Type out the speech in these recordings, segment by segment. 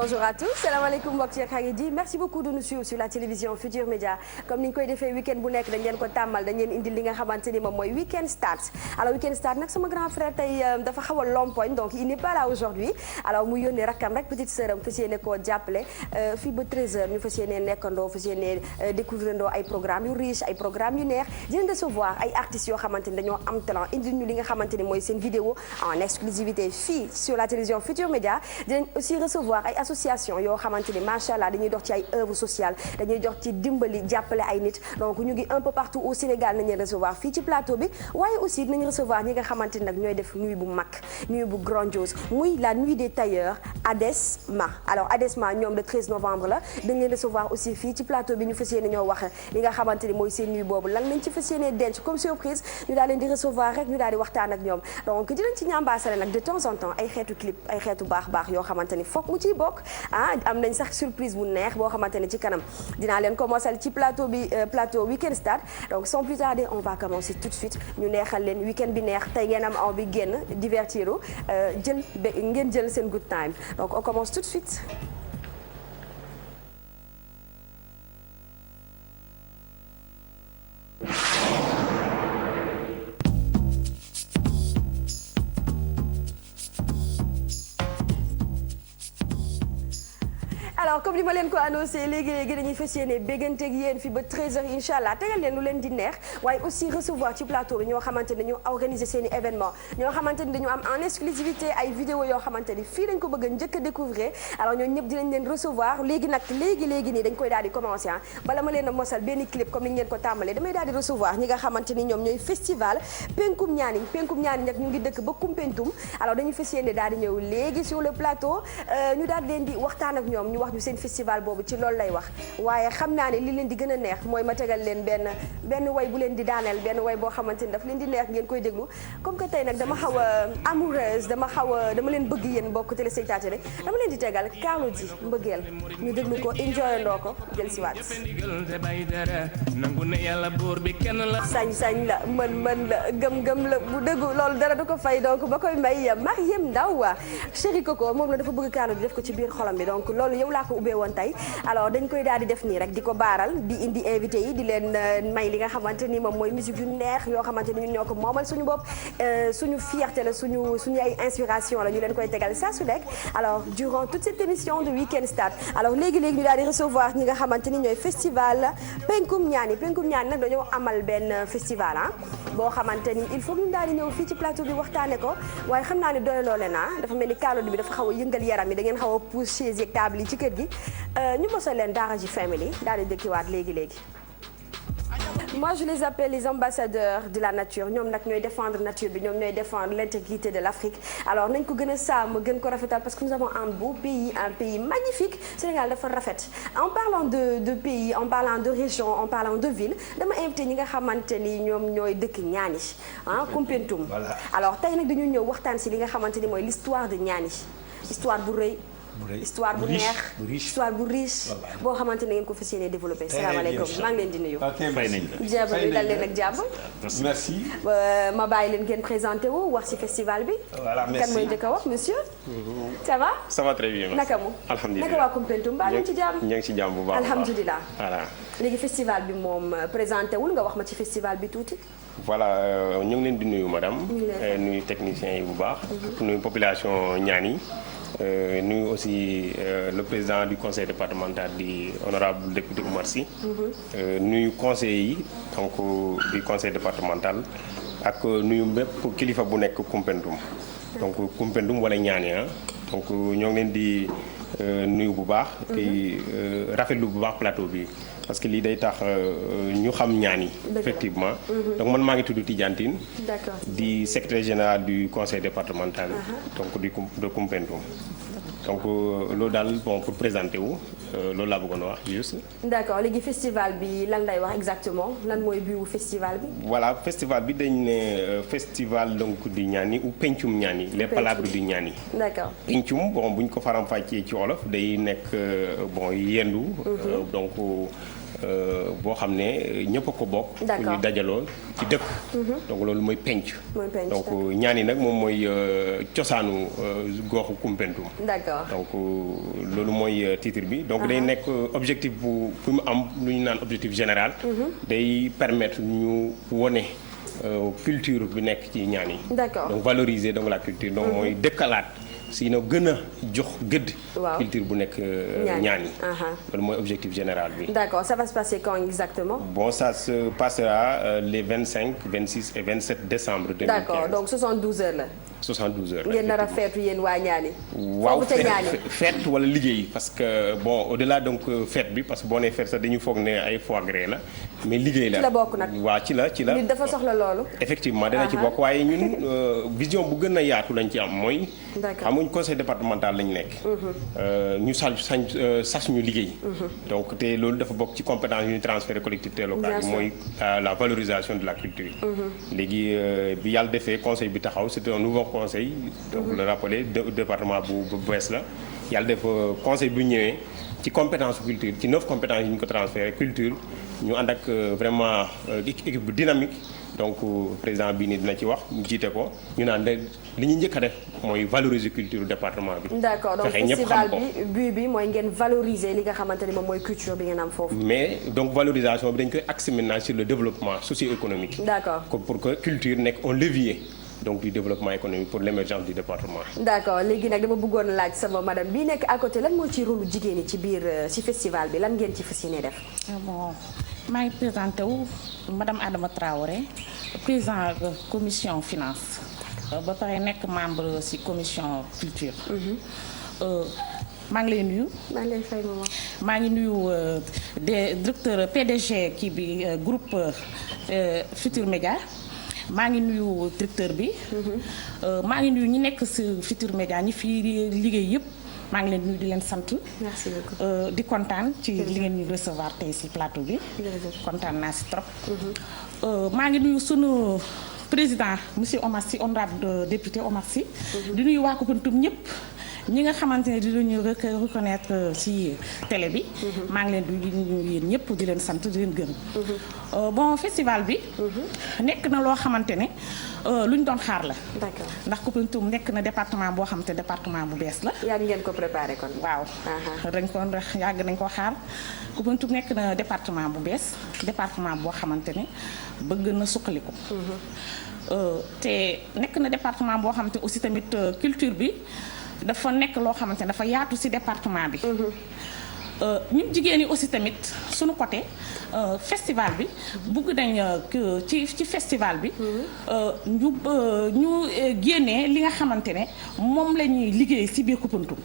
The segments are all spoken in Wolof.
Bonjour à tous, salaamaaleykum mbokk ci xarit yi merci beaucoup de nous suivre sur la télévision Futur Média comme ni ñu koy defee week-end bu nekk dañ leen ko tàmmal dañ leen indil li nga xamante ni moom mooy Weekend Start alors Weekend Start nag sama grand frère tey dafa xaw a lompoñ donc il n'est pas là aujourd'hui alors mu yónnee rakkam rek petite sœuram fas yéene koo jàppale fii ba 13h ñu fas yéene nekkandoo fas yéene découvrirandoo ay programmes yu riche ay programmes yu neex dinañ recevoir ay artistes yoo xamante ni dañoo am talent indil ñu li nga xamante ni mooy seen vidéo en exclusivité fii sur la télévision Futur Média dinañ aussi recevoir ay association yoo xamante ni macha allah dañuy dox ci ay œuvres sociales dañuy dox ci dimbali jàppale ay nit donc ñu ngi un peu partout au Sénégal nañu recevoir fii ci plateau bi waaye aussi dinañ recevoir ñi nga xamante ni nag ñooy def nuit bu mag nuit bu grandiose muy la nuit des tailleurs ADESMA alors ADESMA ñoom le 13 novembre la dañ leen recevoir aussi fii ci plateau bi ñu fas yéene ñoo wax li nga xamante ni mooy seen nuit boobu lan lañ ci fas yéene denc comme surprise ñu daal leen di recevoir rek ñu daal di waxtaan ak ñoom donc dinañ ci ñambaasale nag de temps en temps ay xeetu clip ay xeetu baax yoo xamante ni foog mu ciy bokk am nañ sax surprise bu neex boo xamante ne ci kanam dinaa leen commencer ci plateau bi plateau Weekend Start donc sans plus tarder on va commencer tout de suite ñu neexal leen week-end bi neex tey ngeen am envie génn divertiru ngeen jël seen good time donc on commence tout de suite. alors comme ni ma leen ko annoncé léegi dañuy fas yéene béggante ak yéen fi ba 13h incha allah tegal leen lu leen di neex waaye aussi recevoir ci plateau bi ñoo xamante ne ñu organiser seen i événement ñoo xamante ni dañu am en exclusivité ay vidéo yoo xamante ni fii lañ ko bëgg a njëkk a découvrir alors ñooñu ñëpp dinañ leen recevoir léegi nag léegi nii dañ koy daal di commencer bala ma leen a mosal benn clip comme ni ngeen ko tàmbalee damay daal di recevoir ñi nga xamante ni ñoom ñooy festival Penkum Ñaani nag ñu ngi dëkk ba Koumpentoum alors dañuy fas yéene daal di ñëw léegi sur le plateau ñu daal leen di waxtaan ak ñoom ñu wax seen festival boobu ci loolu lay wax waaye xam naa ne li leen di gën a neex mooy ma tegal leen benn way bu leen di daaneel benn way boo xamante ni daf leen di neex ngeen koy déglu comme que tey nag dama xaw a amoureuse dama leen bëgg yéen mbokk téléspectateur dama leen di tegal Carlou D mbëggeel ñu déglu ko enjoyandoo ko jël si waat sañ-sañ la mën la gëm-gëm la bu dëggu loolu dara du ko fay donc ba koy may Mariem Ndaw chéri Coco moom la dafa bëgg Carlou D def ko ci biir xolam bi donc loolu yow laa ko ubbee woon tey alors dañ koy daal di def nii rek di ko baaral di indi invité yi di leen may li nga xamante ni moom mooy musique yu neex yoo xamante ni ñun ñoo ko moomal suñu bopp suñu fierté la suñu ay inspiration la ñu leen koy tegal saa su nekk alors durant toute cette émission de Weekend Start alors léegi ñu daal di recevoir ñi nga xamante ni ñooy festival Penkum Ñaani nag dañoo amal benn festival boo xamante ni il faut ñu daal di ñëw fii ci plateau bi waxtaane ko waaye xam naa ne doyloo leen dafa mel ni Carlou D bi dafa xaw a yëngal yaram yi da ngeen xaw a pousse chaise yeeg table yi ci kër gi ñu mosal leen Daaraji Family daal di dëkkiwaat léegi moi je les appelle les ambassadeurs de la nature ñoom nag ñooy défendre nature bi ñoom ñooy défendre l'intégrité de l'Afrique alors nañ ko gën a sàmm gën ko rafetal parce que nous avons un beau pays un pays magnifique Sénégal dafa rafet en parlant de pays en parlant de région en parlant de ville dama invité ñi nga xamante ni ñoom ñooy dëkk Ñaani Koumpentoum alors tey nag dañu ñëw waxtaan si li nga xamante ni mooy l'histoire de Ñaani histoire bu rëy histoire bu neex histoire bu riche boo xamante ne ngeen ko fas yéene développé salaamaaleykum maa ngi leen di nuyu bienvenue dal leen ak jàmm merci ma bàyyi leen ngeen présenté wu wax ci festival bi kan mooy njëkk a wax monsieur ça va très bien naka mu alhamdulilah naka waa Koumpentoum mbaa ñu ngi ci jàmm ñu ngi ci jàmm bu baax alhamdulilah voilà léegi festival bi moom présenté wul nga wax ma ci festival bi tuuti voilà ñu ngi leen di nuyu madame nuyu techniciens yi bu baax nuyu population Ñaani nuyu aussi le président du conseil départemental di honorable député Oumar Sy nuyu conseillers yi donc du conseil départemental ak nuyu bépp kilifa bu nekk Koumpentoum donc Koumpentoum wala Ñaani donc ñoo ngi leen di nuyu bu baax te rafetlu bu baax plateau bi parce que lii day tax ñu xam Ñaani effectivement donc man maa ngi tudd Tidiane Tine di secrétaire général du conseil départemental donc de Koumpentoum donc loolu daal bon pour présenter wu loolu laa bëggoon wax juste. d'accord léegi festival bi lan lay wax exactement lan mooy biiwu festival bi. voilà festival bi dañ ne festival donc di Ñaani ou Pencum Ñaani les palabres du Ñaani. d'accord Pencum bon bu ñu ko faram-fàccee ci wolof day nekk bon yendu. donc boo xam ne ñëpp a ko bokk. d'accord ñu dajaloo ci dëkk. donc loolu mooy penc. donc ñaan yi nag moom mooy cosaanu goxu Koumpentoum. d'accord donc loolu mooy titre bi donc day nekk objectif bu mu am lu ñu naan objectif général. day permettre ñu wone culture bi nekk ci ñaan yi. d'accord donc valoriser donc la culture donc mooy dëkkalaat. sinon gën a jox gëdd. culture bu nekk ñaan yi. loolu mooy objectif général bi. d'accord ça va se passer quand exactement. bon ça se passera les 25 26 et 27 décembre 2015. d'accord donc 72 heures la. 72 heures la ngeen nar a feetu yéen waa ñaani. waaw fête wala liggéey parce que bon au-delà donc fête bi parce que boo nee fête sax dañu foog ne ay foie gras la mais liggéey la. ci la bokk nag waaw ci la. nit dafa soxla loolu. effectivement dana ci bokk waaye ñun vision bu gën a yaatu lañ ci am mooy. d'accord conseil départemental lañu nekk. ñu sas ñu liggéey. donc te loolu dafa bokk ci compétence yu ñu transféré collectivité locale mooy la valorisation de la culture. léegi bi yàlla defee conseil bi taxaw c'était un nouveau conseil. donc le rappeler département bu bees la yàlla def conseil bu ñëwee ci compétence culture ci 9 compétences yi ñu ko transféré culture ñu ànd ak vraiment équipe bu dynamique. donc président bii nii dina ci wax ñu jiite ko ñu naan li ñu njëkk a def mooy valoriser culture département bi. d'accord donc festival bi but bi mooy ngeen valoriser li nga xamante ni moom mooy culture bi ngeen am foofu. mais donc valorisation bi dañ koy axer maintenant sur le développement socio-économique. d'accord pour que culture nekk un levier. donc du développement économique pour l'émergence du département. d'accord léegi nag dama bëggoon laaj sama madame bii nekk à côté lan moo ci rôle jigéen ñi ci biir ci festival bi lan ngeen ci fas yéene def. bon maa ngi présenté wu madame Adama Traoré président commission finance ba pare nekk membre ci commission culture. maa ngi lay nuyu. maa ngi lay fay maman. maa ngi nuyu des directeur PDG kii bi groupe Futur Média. maa ngi nuyu directeur bi. maa ngi nuyu ñi nekk ci Futur Média ñi fi liggéey yëpp maa ngi leen nuyu di leen sant. merci beaucoup. di kontaan ci li ngeen ñu recevoir tey ci plateau bi. kontaan naa ci trop. maa ngi nuyu sunu président monsieur Omar Sy honorable député Omar Sy. di nuyu waa Koumpentoum ñëpp. ñi nga xamante ne dinañu reconnaître ci télé bi. maa ngi leen di nuyu yéen ñëpp di leen sant di leen gërëm. bon festival bi. nekk na loo xamante ne lu ñu doon xaar la. d'accord ndax Koumpentoum nekk na département boo xamante département bu bees la. yàgg ngeen ko préparé kon. waaw dañ ko yàgg nañ ko xaar Koumpentoum nekk na département bu bees département boo xamante ne bëgg na suqaliku. te nekk na département boo xamante aussi tamit culture bi. dafa nekk loo xamante ne dafa yaatu ci département bi. ñun jigéen ñi aussi tamit suñu côté festival bi bëgg nañ ci festival bi. ñu génnee li nga xamante ne moom la ñuy liggéey ci biir Koumpentoum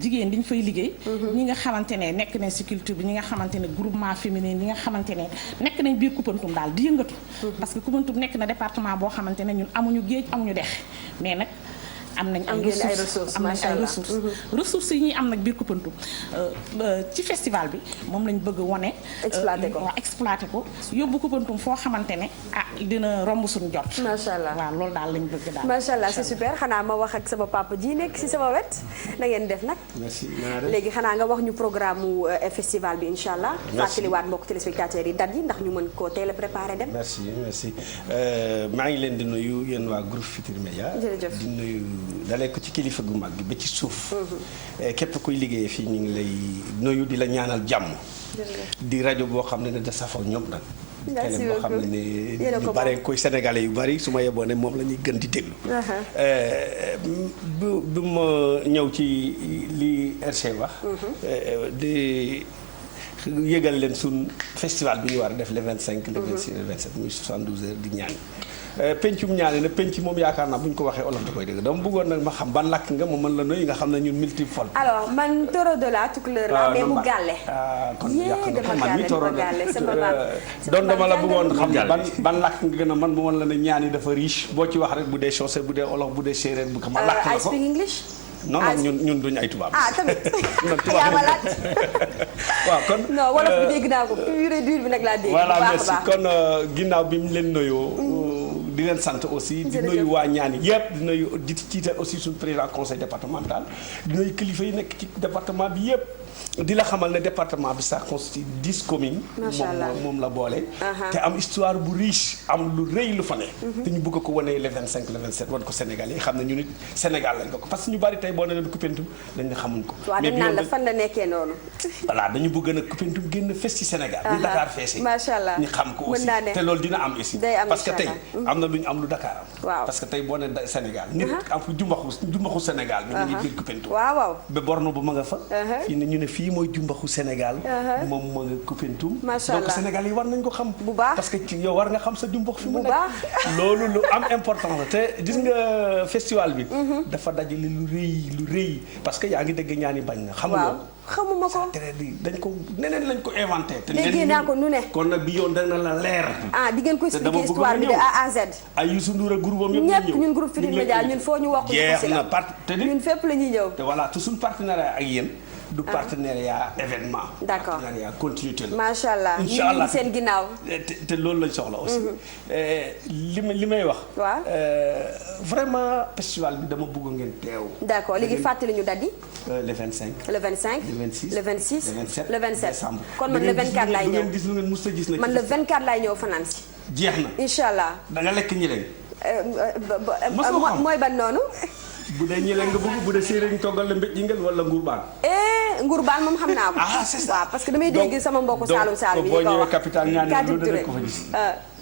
jigéen diñ fay liggéey. ñi nga xamante ne nekk nañ ci culture bi ñi nga xamante ne groupement féminin ñi nga xamante ne nekk nañ biir Koumpentoum daal di yëngatu. parce que Koumpentoum nekk na département boo xamante ne ñun amuñu géej amuñu dex mais nag. am nañ ay ressources am nañ ay ressources yi ñuy am nag biir Koumpentoum ci festival bi moom lañ bëgg wone exploité ko yóbbu Koumpentoum foo xamante ne dina romb suñu jot. macha allah waaw loolu daal lañ bëgg daal. macha allah c'est super xanaa ma wax ak sama papa ji nekk ci sama wet na ngeen def nag. merci léegi xanaa nga wax ñu programme mu festival bi incha allah. fàttaliwaat mbokk téléspectateurs yi date yi ndax ñu mën koo teel a préparé dem. merci maa ngi leen di nuyu yéen waa groupe Futur Média. jërëjëf di nuyu. dalee ko ci kilifa gu mag gi ba ci suuf. képp kuy liggéeyee fii ñu ngi lay nuyu di la ñaanal jàmm. di rajo boo xam ne da safoo ñoom nag. merci boo xam ne ñu bare koy sénégalais yu bari su ma yeboo ne moom la ñuy gën di déglu. bu ma ñëw ci li RC wax. di yëgal leen suñ festival bi ñu war a def le 25 le 26 le 27 muy 72 heures di ñaan. pencum ñaane na penc moom yaakaar naa bu ñu ko waxee olof da koy dégg dama bëggoon nag ma xam ban làkk nga ma mën la nuyu nga xam ne ñun multifol. alors man toro de la tukulóor la mais mu gàlle. kon yàq na ko man mi toro de doon dama la bëggoon xam ban làkk nga gën a man bu mën la ne ñaan yi dafa riche boo ci wax rek bu dee chaussé bu dee olof bu dee séeréer bu ko ma làkk na I speak English. non ñun duñu ay tubaab. tamit yaa ma laaj. waaw kon non wolof bi dégg naa ko pur et dur bi nag laa dégg. voilà merci kon ginnaaw bi mu leen nuyoo. di leen sant aussi di nuyu waa ñaani yëpp di nuyu di ciital aussi suñu président conseil départemental di nuyu kilifa yi nekk ci département bi yëpp di la xamal ne département bi sax constitue 10 communes. Macha Allah moom la boole. te am histoire bu riche am lu rëy lu fa ne. te ñu bëgg ko wane le 25 le 27 wan ko Sénégal yi xam ne ñu nit Sénégal lañ ko parce que ñu bari tey boo nee leen Koupentoum dañ ne xamuñ ko. waaw dañ naan la fan la nekkee noonu. voilà dañu bëgg nag Koupentoum génn fes ci Sénégal. ni Dakar feesee. macha allah ñu xam ko aussi te loolu dina am aussi. parce que tey am na lu ñu am lu Dakar am. waaw parce que tey boo nee Sénégal. nit am fu jumbaxu Sénégal bi. mu ngi biir Koupentoum. waaw ba borno bu ma nga fa. fii ne ñu ne fii mooy jumbaxu Sénégal. moom ma nga Koupentoum. macha allah donc Sénégal yi war nañ ko xam. bu baax parce que ci yow war nga xam sa jumbax fi mu bu nekk. baax loolu lu am important la te gis nga festival bi. dafa dajale lu rëy parce que yaa ngi dégg ñaani bañ na. xamuma ko dañ ko neneen lañ ko inventé. te léegi naa ko nu ne. kon nag bi yoon dana la leer. di ngeen ko expliquer histoire bi de A à Z. ay Youssou Ndour ak groupe am yëpp ñëpp ñun groupe Futurs Médias ñun foo ñu wax ko jeex na te ñun fépp la ñuy ñëw. te voilà te suñu partenariat ak yéen. du partenariat événement. d'accord partenariat continuité la. macha allah incha allah seen ginnaaw. te loolu lañ soxla aussi. li may wax. waaw vraiment festival bi dama bëgg ngeen teew. d'accord léegi fàttali ñu date yi. le 25. le 25. le 26 le 26 le 27 le 27. décembre. kon man le 24 laay ñëw du ngeen gis lu ngeen mës a gis nag. man le 24 laay ñëw fanaan si. jeex na incha allah. da nga lekk ñi leen. mooy ban noonu. bu dee ñi leen nga bëgg bu dee séeréer ñu toggal la mbéj yëngal wala nguur baan. nguur baan moom xam naa ko. c'est ça waaw parce que damay dégg sama mbokku Saalum Saalum yi boo ñëwee capital ñaan lu dana ko fa gis.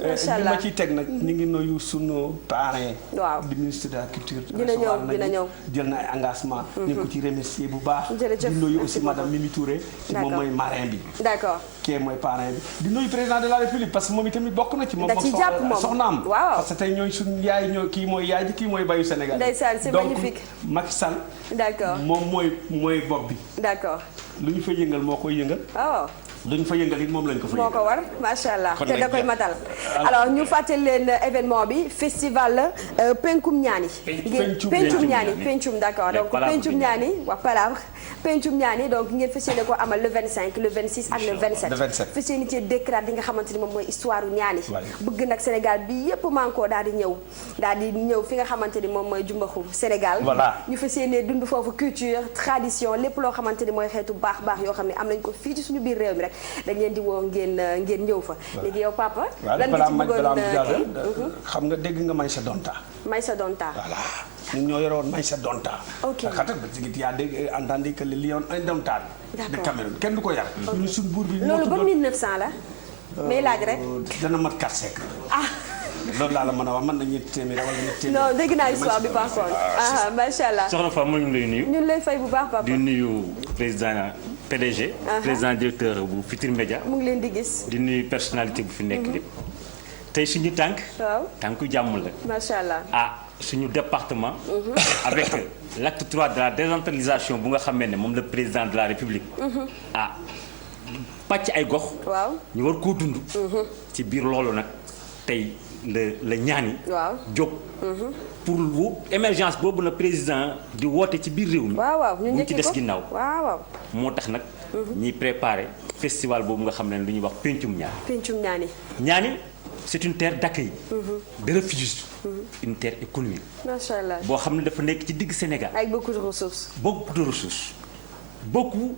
macha li allah ma ciy teg nag ñu ngi nuyu sunu parrain. waaw du ministre de la culture. dina ñëw jël na ay engagement. ñu ngi ko ci remercier bu baax. jërëjëf di nuyu aussi madame Mimi Touré. moom mooy marraine bi. d'accord kee mooy parrain bi. di nuyu président de la république parce que moom itamit bokk na ci. moom da ci jàpp moom soxnaam. waaw parce que tey ñooy suñu yaay kii mooy yaay ji kii mooy bayu Sénégal. ndeysaan c'est magnifique donc Macky Sall. d'accord moom mooy bopp bi. d'accord lu ñu fa yëngal moo koy yëngal. waaw. lu ñu fa yëngal it moom lañ ko fa yëngal. moo ko war macha allah kon te da koy matal. alors ñu fàttali leen événement bi festival Pencum Ñaani. Pencum Ñaani Pencum d'accord donc Pencum Ñaani wax palabre Pencum Ñaani donc ngeen fas yéene ko amal le 25 le 26 ak le 27. le 27 fas yéene ci décret li nga xamante ni moom mooy histoire u Ñaani. bëgg nag Sénégal bi yépp manko daal di ñëw fi nga xamante ni moom mooy jumbaxu Sénégal. voilà ñu fas yéene dund foofu culture tradition lépp loo xamante ni mooy xeetu baax yoo xam ne am nañ ko fii ci suñu biir réew mi rek dañ leen di woo ngeen ñëw fa. léegi yow papa. lan nga ci bëggoon xam nga dégg nga Maïssa Donta. Maïssa Donta. voilà ñun ñoo yore woon Maïssa Donta. ok xatat ba ci yaa dégg entendu que le lion indomptable de Cameroun kenn du ko yar. ñu suñu buur bi loolu ba 1900 la. may laaj rek. dana mat 4 siècles. loolu laa la mën a wax man na ñetti téeméer wala ñetti téeméer. non dégg naa histoire bi par contre. macha allah. soxna Fama ñu ngi lay nuyu. ñun lay fay bu baax papa. di nuyu président PDG. président directeur bu Futurs Médias. mu ngi leen di gis. di nuyu personnalité bu fi nekk lépp. tey suñu tànk. waaw tànku jàmm la. macha allah. suñu département. avec l'acte 3 de la décentralisation bu nga xamee ne moom le président de la République. pàcc ay gox. waaw ñu war koo dund. ci biir loolu nag tey la ñaani. waaw jóg. pour lu émergence boobu na président di woote ci biir réew mi. waaw ñu mu ci des ginnaaw. waaw moo tax nag. ñiy préparé festival boobu nga xam ne lu ñuy wax Pencum Ñaani. Pencum Ñaani. Ñaani c'est une terre d'accueil. de refuge. une terre économique. macha allah boo xam ne dafa nekk ci digg Sénégal. avec beaucoup de ressources. beaucoup de ressources. beaucoup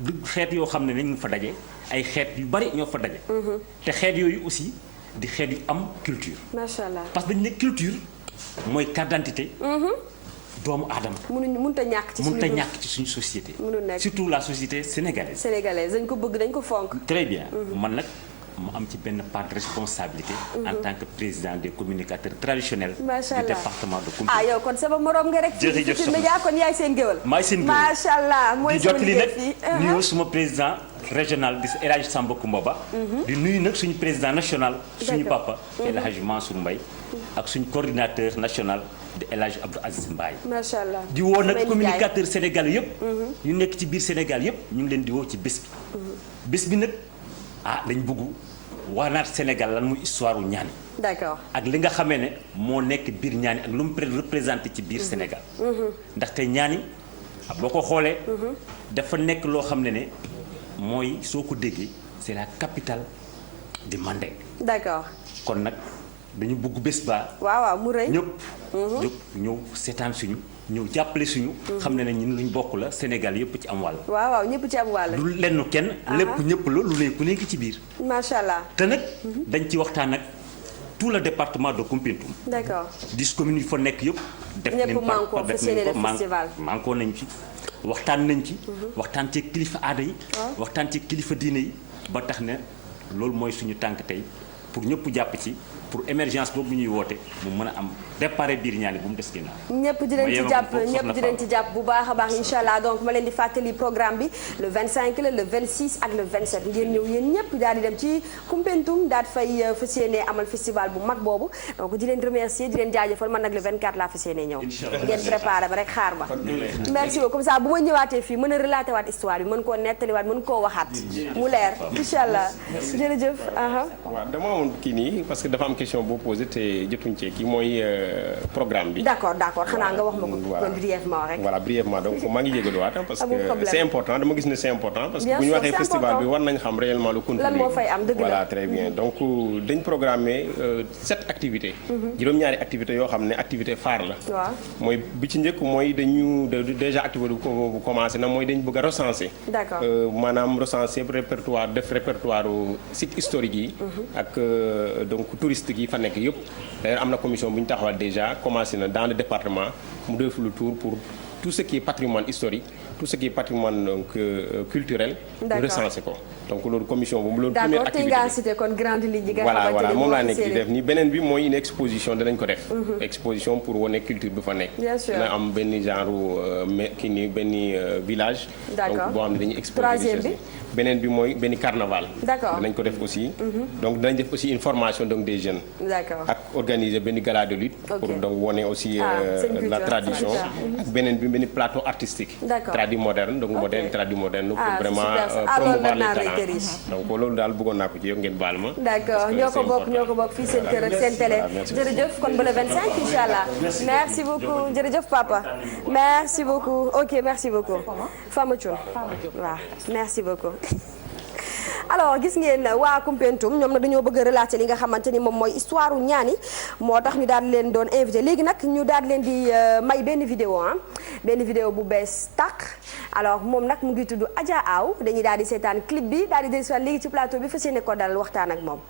de xeet yoo xam ne nañu fa daje ay xeet yu bari ñoo fa daje. te xeet yooyu aussi di xeet yu am culture. macha allah parce que dañu ne culture mooy carte d'identité. doomu aadama. mënut a ñàkk ci suñu société. mënul nekk surtout la société sénégalaise. dañ ko bëgg dañ ko fonk. très bien man nag mu am ci benn part de responsabilité. en tant que président des communicateurs traditionnels. macha allah du département de Koungheul. yow kon sama morom nga rek. jërëjëf Futurs Médias kon yaay seen géwël. maay seen géwël macha allah mooy di jot li nag nuyu suma président régional di El Hadj Samba Koumba. di nuyu nag suñu président national. suñu papa El Hadj Mansour Mbaye ak suñu coordinateur national di El Hadj Abdou Aziz Mbaye. macha allah di woo nag communicateur Sénégal yëpp. yu nekk ci biir Sénégal yëpp ñu ngi leen di woo ci bés bi. bés bi nag dañ bëgg waanaat Sénégal lan muy histoire u Ñaani. d'accord ak li nga xamee ne moo nekk biir Ñaani ak lu mu représenté ci biir Sénégal. ndaxte Ñaani boo ko xoolee. dafa nekk loo xam ne mooy soo ko déggee c'est la capitale du Mandé. d'accord kon nag dañu bëgg bés ba. waaw mu rëy ñëpp. jóg ñëw seetaan suñu ñëw jàppale suñu. xam ne ñun luñ bokk la Sénégal yëpp ci am wàll. waaw waaw ñëpp ci am wàll. lu lenn kenn. lépp ñëpp la lu ne ku nekk ci biir. macha allah. te nag dañ ci waxtaan ak tout le département de Koumpentoum. d'accord 10 communes yi fa nekk yëpp. def nañ ñëpp manko fa séenee le festival manko nañ ci. waxtaan nañ ci. waxtaan ci kilifa aada yi. waxtaan ci kilifa diine yi. ba tax ne loolu mooy suñu tànk tey pour ñëpp jàpp ci. pour émergence boobu ñuy woote mu mën a am départ biir ñaani bu mu des ginnaaw. ñëpp dinañ ci jàpp bu baax a baax incha allah donc ma leen di fàttali programme bi le 25 la le 26 ak le 27 ngeen ñëw yéen ñëpp daal di dem ci Koumpentoum daal fay fas yéene amal festival bu mag boobu donc di leen remercier di leen jaajëfal man nag le 24 laa fas yéene ñëw. ngeen préparé ba rek xaar ba. merci beaucoup comme ça bu ma ñëwaatee fii mën a relater waat histoire bi mën koo nettaliwaat mën koo waxaat mu leer incha allah jërëjëf. waaw dama amoon kii nii parce que dafa am question boo posé te jotuñ ci kii mooy programme bi. d'accord xanaa nga wax ma ko. kon brièvement rek. voilà brièvement donc maa ngi jégaluwaat parce que c'est important dama gis ne c'est important. parce que bu ñu waxee festival bi war nañ xam réellement le contenu. lan moo fay am dëgg la voilà très bien donc dañ programmer 7 activités. juróom-ñaari activités yoo xam ne activité phare la. waaw mooy bi ci njëkk mooy dañu déjà activité bu commencé na mooy dañ bëgg a recenser. d'accord maanaam recenser répertoire def répertoire site historique yi. ak donc touristique yi fa nekk yëpp. d'ailleurs am na commission bu ñu taxawal déjà commencé na dans le département mu def le tour pour tout ce qui est patrimoine historique tout ce qui est patrimoine donc culturel. recenser ko donc loolu commission boobu loolu. première activité d'accord tey nga cité kon grande ligne yi nga xamante voilà moom laa nekk di def nii beneen bi mooy une exposition danañ ko def. exposition pour wane culture bi fa nekk. bien sûr dina am benn genre kii nii benn village. d'accord donc boo xam ne dañuy exposer. troisième bi beneen bi mooy benn carnaval. d'accord danañ ko def aussi. donc danañ def aussi une formation donc des jeunes. d'accord ak organiser benn gala de lutte. pour donc wane aussi la tradition. ak beneen bi benn plateau artistique. d'accord tradi moderne donc moderne tradi moderne. pour vraiment promouvoir les talents donc loolu daal bëggoon naa ko ci yow ngeen baal ma. d'accord ñoo ko bokk fii seen kër ak seen télé. jërëjëf kon ba le 25 incha allah. merci beaucoup jërëjëf papa. merci beaucoup ok merci beaucoup. Fama Thioune waaw merci beaucoup. alors gis ngeen waa Koumpentoum ñoom nag dañoo bëgg a relater li nga xamante ni moom mooy histoire u ñaani moo tax ñu daal di leen doon invité léegi nag ñu daal di leen di may benn vidéo bu bees tàq alors moom nag mu ngi tudd Adja Aw dañuy daal di seetaan clip bi daal di dellusiwaat léegi ci plateau bi fas yéene ko dalal waxtaan ak moom.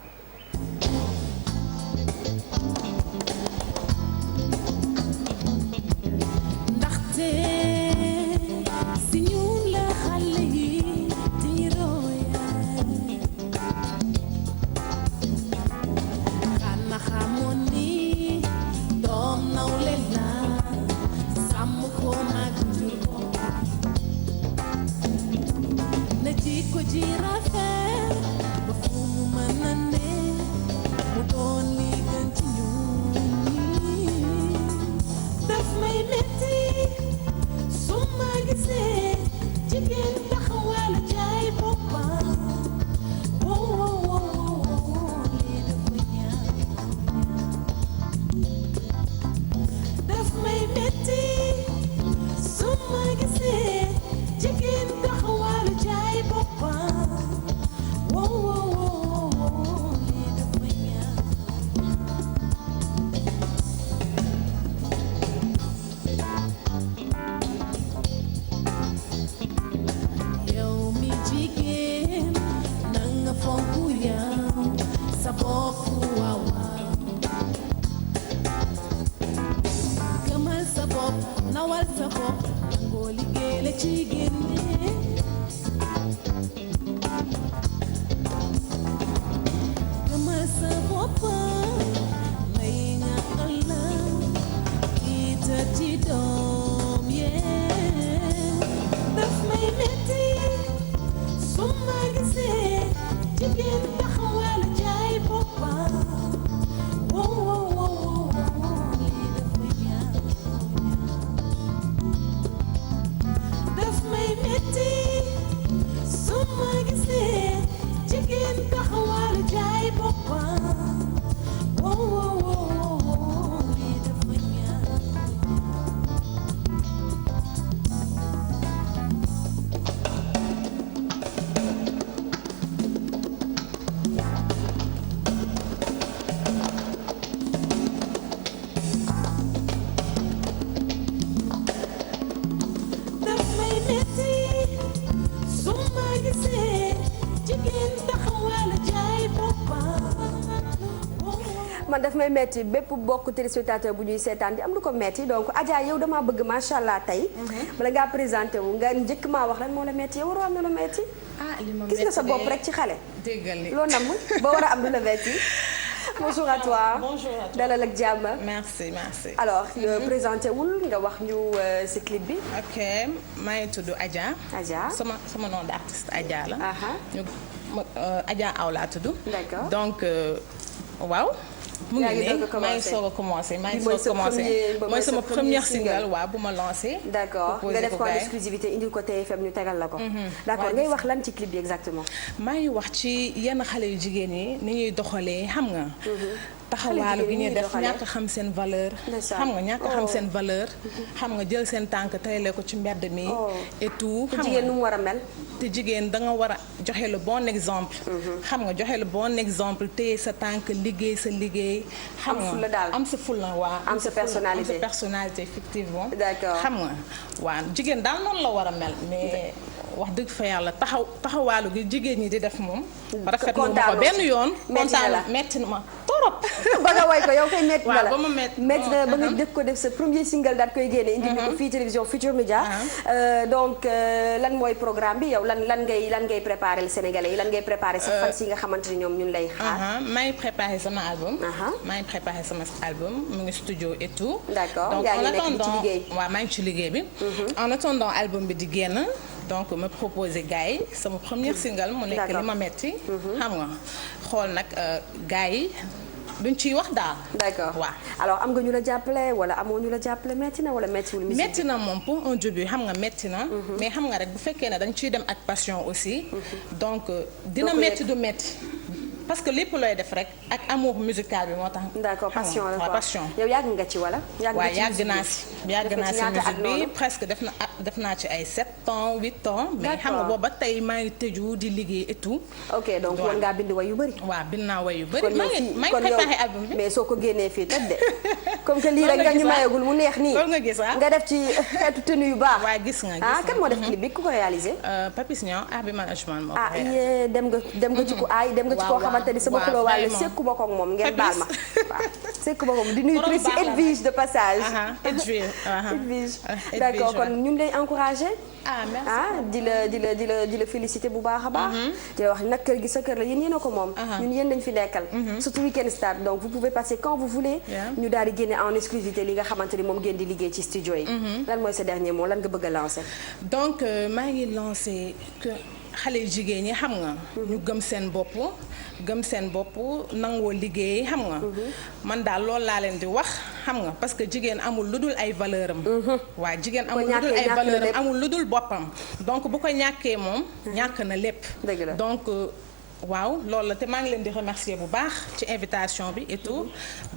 Daf may metti man daf may metti bépp bokk téléspectateur bu ñuy seetaan di am lu ko metti donc Adja yow damaa bëgg macha allah tey. bala ngaa présenté wu nga njëkk maa wax lan moo la metti yow waroo am lu la metti. li ma gis nga sa bopp rek ci xale. déggal li loo namm ba war a am lu la metti. bonjour à toi. Bonjour à toi. dalal ak jàmm. merci. alors présenté wul nga wax ñu si clip bi. ok maa ngi tudd Adja. Adja sama nom d'artiste Adja la. ñu Adja Aw laa tudd. d'accord donc waaw. mu ngi nii maa ngi soog a commencé mooy sama premier single waaw bu ma lancé. d'accord nga def ko en exclusivité indil ko TFM ñu tegal la ko. d'accord ngay wax lan ci clip bi exactement. maa ngi wax ci yenn xale yu jigéen yi ni ñuy doxalee xam nga. taxawaalu gi ñuy def ñàkk xam seen valeur. xam nga ñàkk xam seen valeur. xam nga jël seen tànk tayale ko ci mbedd mi. et tout xam nga jigéen nu mu war a mel. te jigéen da nga war a joxe le bon exemple. xam nga joxe le bon exemple téye sa tànk liggéey sa liggéey. xam nga am sa fulla waa am sa personnalité am sa personnalité effectivement. d'accord xam nga waa jigéen daal noonu la war a mel mais. wax dëgg fa yàlla taxawaalu gi jigéen ñi di def moom. rafetlu ma ko benn yoon. kontaan metti na ma torop. ba nga way ko yow koy metti na la ba ma metti na ba nga dëkk ko def sa premier single daal koy génne. indi ko fii télévision Futur Média. donc lan mooy programme bi yow lan ngay préparer le Sénégalais yi lan ngay préparer sa fans yi nga xamante ni ñoom ñun lay xaar. maa ngi préparer sama album. mu ngi studio et tout. d'accord donc yaa ngi nekk ci liggéey. waaw maa ngi ci liggéey bi. en attendant album bi di génn. donc ma proposé gars yi sama premier single mu nekk li ma metti xam nga xool nag gars yi duñ ciy wax daal. d'accord waaw. alors am nga ñu la jàppale wala amoo ñu la jàppale metti na wala mettiwul musique metti na moom pour un début xam nga metti na. mais xam nga rek bu fekkee ne dañ ciy dem ak passion aussi. donc dina metti du metti. parce que lépp looy def rek ak amour musical bi moo tax. d'accord passion la quoi passion. yow yàgg nga ci wala. yàgg naa si musique bi presque def naa ci ay 7 ans 8 ans. mais xam nga boobu ba tey maa ngi tëju di liggéey et tout. ok donc war ngaa bind way yu bëri. waaw bind naa way yu bëri. maa ngi préparé album bi. mais soo ko génnee fii toj de. comme que lii rek nga ñu mayagul mu neex nii. loolu nga gis nga def ci xeetu tenue yu baax. waaw gis nga kan moo def clip bi ku ko réalisé. Papis Niang art bi management moo ko réalisé. dem nga ci ku aay dem nga ci koo xamante ni sama xuloo wàll sekku ba ko moom ngeen baal ma. waaw sekku ba ko di nuyu Tracy Edwige de passage. Edwige d'accord kon ñu ngi lay encouragé. merci di la féliciter bu baax a baax. di la wax nag kër gi sa kër la yéen a ko moom. ñun yéen dañ fi nekkal. surtout Weekend Start donc vous pouvez passer quand vous voulez. ñu daal di génne en exclusivité li nga xamante ni moom ngeen di liggéey ci studio yi. lan mooy sa dernier mot lan nga bëgg a lancer. donc maa ngi lancer que xale yu jigéen ñi xam nga. ñu gëm seen bopp nangoo liggéey xam nga. man daal loolu laa leen di wax xam nga parce que jigéen amul lu dul ay valeur am. waaw jigéen amul lu dul ay valeur am amul lu dul boppam. donc bu ko ñàkkee moom. ñàkk na lépp. donc waaw loolu la te maa ngi leen di remercier bu baax ci invitation bi et tout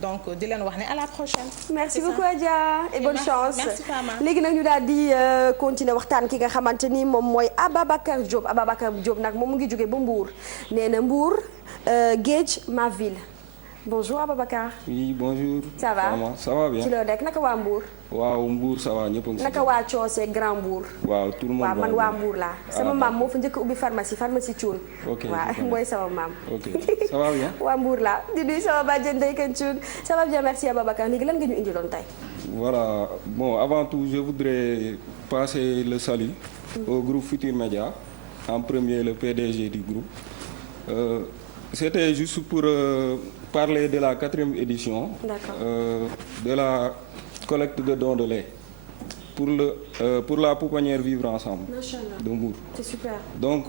donc di leen wax ne à la prochaine. merci beaucoup Adja et bonne chance. merci Fama. léegi nag ñu daal di continuer waxtaan ki nga xamante ni moom mooy Ababacar Diop nag moom mu ngi jóge ba Mbour nee na Mbour Géej ma ville bonjour Ababacar. oui bonjour. ça va ça va bien. ci loo nekk naka waa Mbour. waaw Mbour ça va ñëpp a ngi si. naka waa Coose Grand Mbour. waaw tout le monde. waaw man waa Mbour laa. sama maam moo fa njëkk ubbi pharmacie Thioune. ok waaw mooy sama maam. ok ça va bien. waa Mbour laa di nuyu sama bàjjen Ndeye Kane Thioune ça va bien merci Ababacar léegi lan nga ñu indiloon tey. voilà bon avant tout je voudrais passer le salut au groupe Futur Média en premier le PDG du groupe. C'était juste pour parler de la 4e édition. De la collecte de dons de lait pour la pouponnière Vivre Ensemble de Mbour. C'est super. Donc,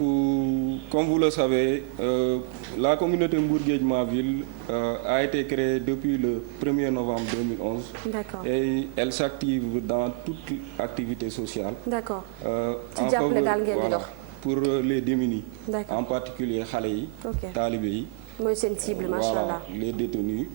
comme vous le savez, la communauté Mbour-Guedj-Ma-Ville a été créée depuis le 1er novembre 2011. D'accord. Et elle s'active dans toute activité sociale. D'accord. Voilà, pour les démunis. D'accord. En particulier xale yi. Talibé yi. mooy seen cible macha allah. Voilà, les détenus.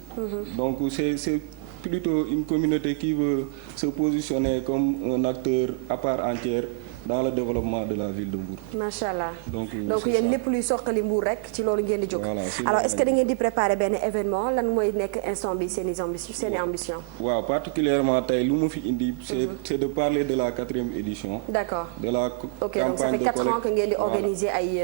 Donc c'est plutôt une communauté qui veut se positionner comme un acteur à part entière dans le développement de la ville de Mbour. macha allah donc yéen lépp luy soqali Mbour rek ci loolu ngeen di jóg. alors est-ce que da ngeen di préparer benn événement lan mooy nekk instant bi seen i ambition. waaw particulièrement tey lu mu fi indi. c'est de parler de la 4e édition. d'accord de la ok donc ça fait 4 ans que ngeen di organiser ay.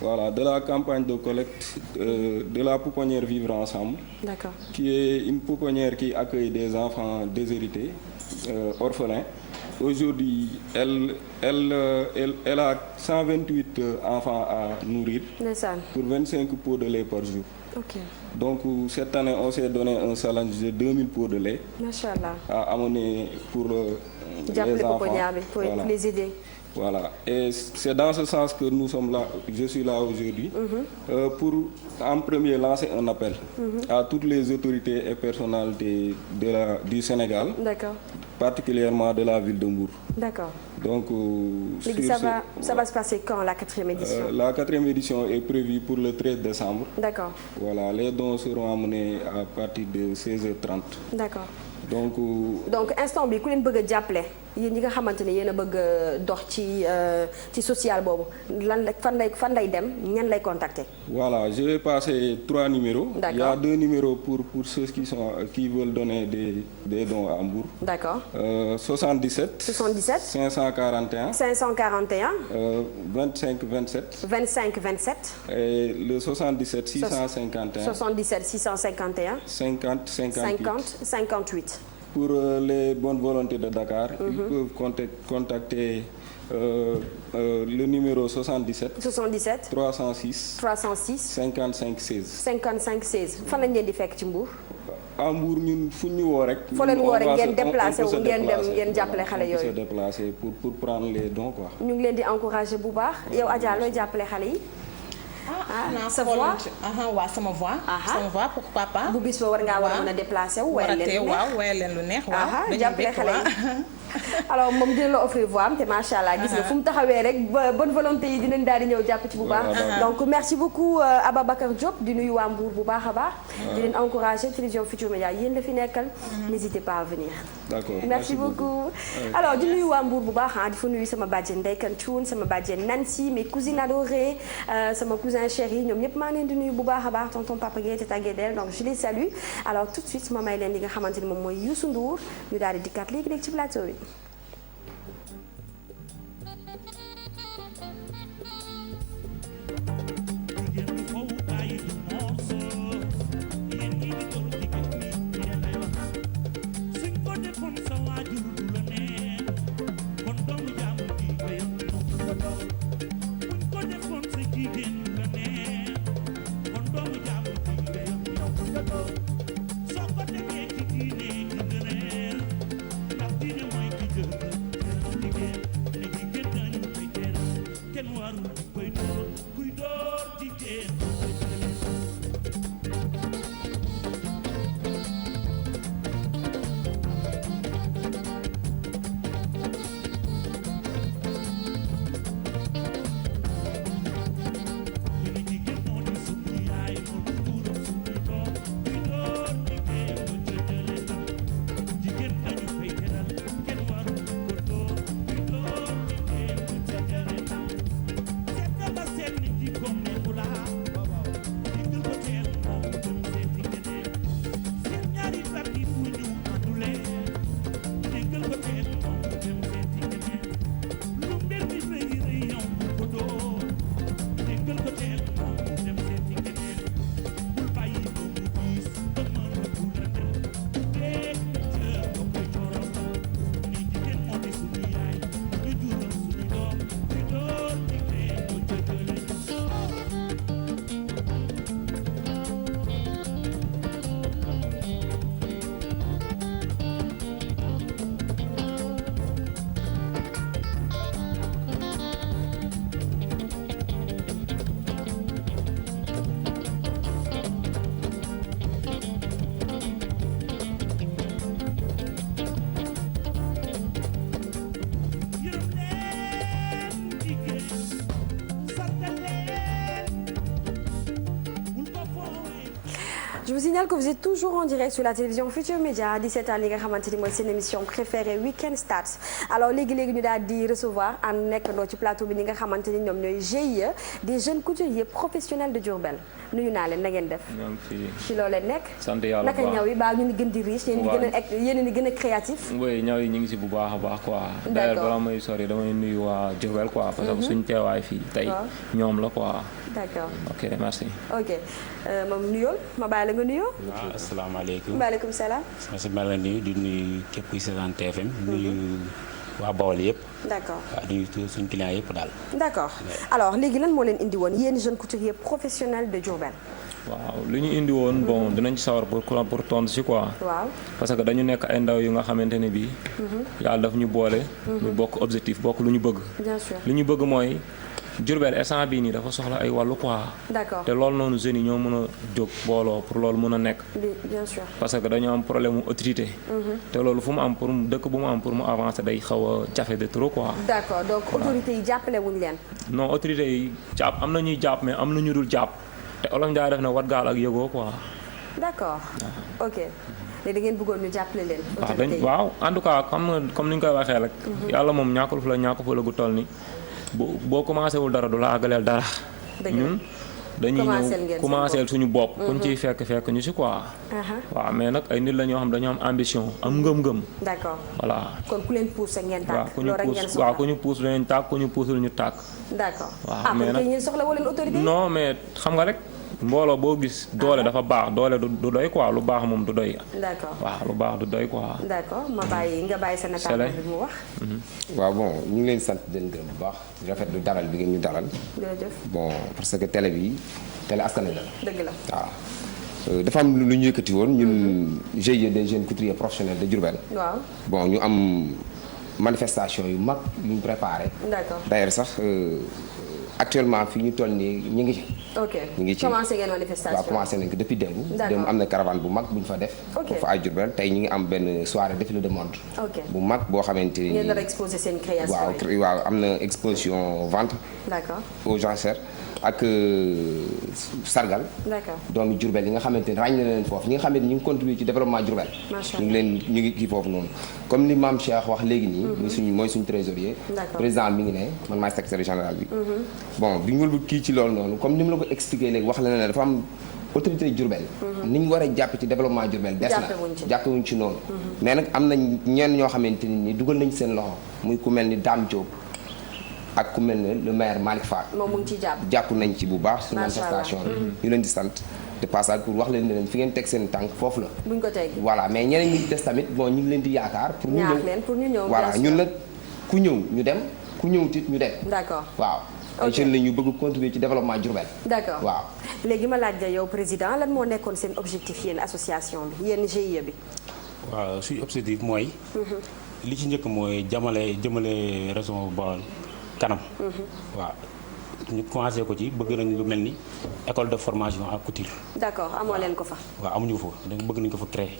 voilà, de la campagne de collecte de la pouponnière Vivre Ensemble, D'accord. qui est une pouponnière qui accueille des enfants déshérités, orphelins. Aujourd'hui, elle a 128 enfants à nourrir Ndeysaan. pour 25 pots de lait par jour. Ok. Donc cette année, on s'est donné un challenge de 2000 pots de lait Macha allah. à amener pour jàppale les enfants. pouponnière bi pour Voilà. les aider. Voilà, et c'est dans ce sens que nous sommes là, je suis là aujourd'hui, pour en premier lancer un appel à toutes les autorités et personnalités du Sénégal, D'accord. particulièrement de la ville de Mbour. D'accord. Donc, Léegi ça va se passer quand la 4e édition? La 4e édition est prévue pour le 13 décembre. D'accord. Voilà, les dons seront amenés à partir de 16h30. D'accord. Donc, instant bi ku leen bëgg a jàppale yéen ñi nga xamante ne yéen a bëgg a dox ci social boobu fan lay dem ñan lay contacter. Voilà, je vais passer 3 numéros. D'accord. Il y a 2 numéros pour ceux qui veulent donner des dons à Mbour. D'accord. 77. 77. 541. 541. 25 27. 25 27. Et le 77 651. 77 651. 50 58. Pour les bonnes volontés de Dakar, ils peuvent contacter le numéro 77. 77. 306. 306. 55 16. 55 16 fan lañ leen di fekk ci Mbour. à Mbour ñun fu ñu woo rek. foo leen woo rek ngeen déplacé wu ngeen dem ngeen jàppale xale on peut se yooyu. déplacer pour prendre les dons quoi. ñu ngi leen di encouragé bu baax yow Adja looy jàppale xale yi. sa voix waaw sama voix. sama voix pour papa. bu bis ba war ngaa war a mën a déplacé wu. war a tee waaw wayal leen lu neex. waaw dañuy jàppale bekk xale waaw. yi. alors moom dina la offrir voix am te macha allah gis nga fu mu taxawee rek bonne volonté yi dinañ daal di ñëw jàpp ci bu baax. donc merci beaucoup Ababacar Diop di nuyu waa Mbour bu baax a baax. di leen encouragé télévision Futurs Médias yéen la fi nekkal. n'hésitez pas à venir. D'accord merci beaucoup. alors di nuyu waa Mbour bu baax di fa nuyu sama bàjjen Ndeye Kane Thioune sama bàjjen Nancy mes cousines adorées sama cousin chéri ñoom ñëpp maa ngi leen di nuyu bu baax a baax tonton Papa Guèye Tata Guèdel donc je les salue alors tout de suite ma may leen li nga xamante ni moom mooy Youssou Ndour ñu daal di dikkaat léegi-léegi ci plateau bi. Je vous signale que vous êtes toujours en direct sur la télévision Futurs Médias 17h li nga xamante ni mooy seen émission préférée Weekend Stars alors léegi-léegi ñu daal di recevoir en nekkandoo ci plateau bi ñi nga xamante ni ñoom ñooy GIE des jeunes couturiers professionnels de Diourbel nuyu naa leen na ngeen def. ñoo ngi fi ci loo leen nekk. sant yàlla bu naka baax ñaw yi baal ñu ngi gën di riche yéen a gën a créatif. oui ñaw yi ñu ngi si bu baax a baax quoi. D'accord. d'ailleurs balaa may sori damay nuyu waa Diourbel quoi. parce que suñ teewaay fii tey ñoom la quoi. d'accord ok merci. ok moom nuyool ma bàyyi la nga nuyoo. waaw asalaamaaleykum. maaleykum salaam. si ma la nuyu di nuyu képp kuy seetaan TFM nuyu waa Bawol yëpp. d'accord waaw nuyu suñu client yëpp daal. d'accord alors léegi lan moo leen indi woon yéen jeune couturier professionnel de Diourbel. waaw li ñu indi woon bon dinañ ci sawar pour tontu si quoi. waaw parce que dañu nekk ay ndaw yu nga xamante ne bii. yàlla daf ñu boole. ñu bokk objectif bokk lu ñu bëgg. bien sûr li ñu bëgg mooy Diourbel instant bii nii dafa soxla ay wàllu quoi. d'accord te loolu noonu jeunes yi ñoo mën a jóg booloo pour loolu mën a nekk. bien sûr. parce que dañoo am problème mu autorité. te loolu fu mu am pour mu dëkk bu mu am pour mu avancer day xaw a jafe de trop quoi. d'accord donc autorités yi jàppale wuñ leen. non autorité yi jàpp am na ñuy jàpp mais am na ñu dul jàpp te olof Ndiaye def na wat gaal ak yëgoo quoi. d'accord ok léegi da ngeen bëggoon ñu jàppale leen. waaw autorités yi waaw en tout cas comme ni ñu koy waxee rek. yàlla moom ñàkkul fu la ñàkk fa la gu toll ni boo commencé wul dara du la àggaleel dara. ñun dañuy ñëw commencé suñu bopp. kuñ ciy fekk ñu si quoi. waaw mais nag ay nit la ñoo xam dañoo am ambition am ngëm-ngëm. d'accord voilà. kon ku leen pousse ngeen tàkk. waaw ku ñu pousse dinañ tàkk ku ñu puusul ñu tàkk. d'accord waaw mais nag ñeen soxla woo leen autorité. non mais xam nga rek mbooloo boo gis doole dafa baax doole du doy quoi lu baax moom du doy. d'accord waaw lu baax du doy quoi. d'accord ma bàyyi nga bàyyi sa nataal bi mu wax. waaw bon ñu ngi leen sant di leen gërëm bu baax di rafetlu dalal bi ngeen ñu dalal. jërëjëf. bon parce que télé bi télé askan la. dëgg la waaw dafa am lu ñu yëkkati woon ñun GIE des jeunes couturiers professionnels de Diourbel. waaw bon ñu am manifestation yu mag yu ñu préparé. d'accord d'ailleurs sax actuellement fii ñu toll nii ñu ngi ci. ok ñu ngi ci commencé ngeen manifestation. waaw commencé nañ ko depuis démb. d'accord démb am na caravane bu mag bu ñu fa def. ok fa ay Diourbel tey ñu ngi am benn soirée défilé de mode. ok bu mag boo xamante ni. ngeen nar a exposé seen création yi. waaw am na exposition vente. d'accord aux enchères ak sargal. d'accord doomi Diourbel yi nga xamante ni ràññee na leen foofu ñi nga xamante ni ñu ngi contribuer ci développement Diourbel. macha ñu ngi leen ñu ngi kii foofu noonu. comme li maam Cheikh wax léegi nii. mooy suñu trésorier. d'accord président mi ngi ne man maay secrétaire général bi. bon bi ñu kii ci loolu noonu comme ni mu la ko expliqué léegi wax la ne dafa am autorité Diourbel. ni ñu war a jàpp ci développement Diourbel des na jàppewuñ ci noonu. mais nag am nañ ñenn ñoo xamante ni dugal nañ seen loxo muy ku mel ni Dame Diop. ak ku mel ne le maire Malick Fall. moom mu ngi ciy jàpp nañ ci bu baax. su manifestation bi ñu leen di sant de passage pour wax leen ne leen fi ngeen teg seen tànk foofu la. buñ ko teg voilà mais ñeneen ñi des tamit bon ñu ngi leen di yaakaar. pour ñu ñëw voilà ñun nag ku ñëw ñu dem ku ñëw tit ñu dem. d'accord waaw. ay jeunes la ñu bëgg contribuer ci développement Diourbel. d'accord waaw. léegi ma laaj yow président lan moo nekkoon seen objectif yéen association bi yéen GIE bi. waaw suñu objectif mooy. li ci njëkk mooy jëmale région Bawol kanam. waaw ñu commencé ko ci bëgg nañu lu mel ni école de formation en couture. d'accord amoo leen ko fa. waaw amuñu ko fa bëgg nañu ko fa créer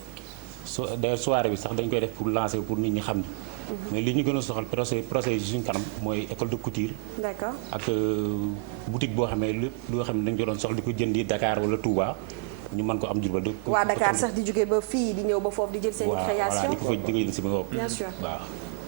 d'ailleurs soirée bi sax dañ koy def pour lancer pour nit ñi xam ni. mais li ñu gën a soxal procès yi suñu kanam mooy école de couture. d'accord ak boutique boo xam ne lépp loo xam ne dañu ko doon soxla di ko jëndi Dakar wala Touba ñu mën ko am Diourbel. waa Dakar sax di jóge ba fii di ñëw ba foofu di jël seen création. voilà di ko fa jëlee si bopp. bien sûr waaw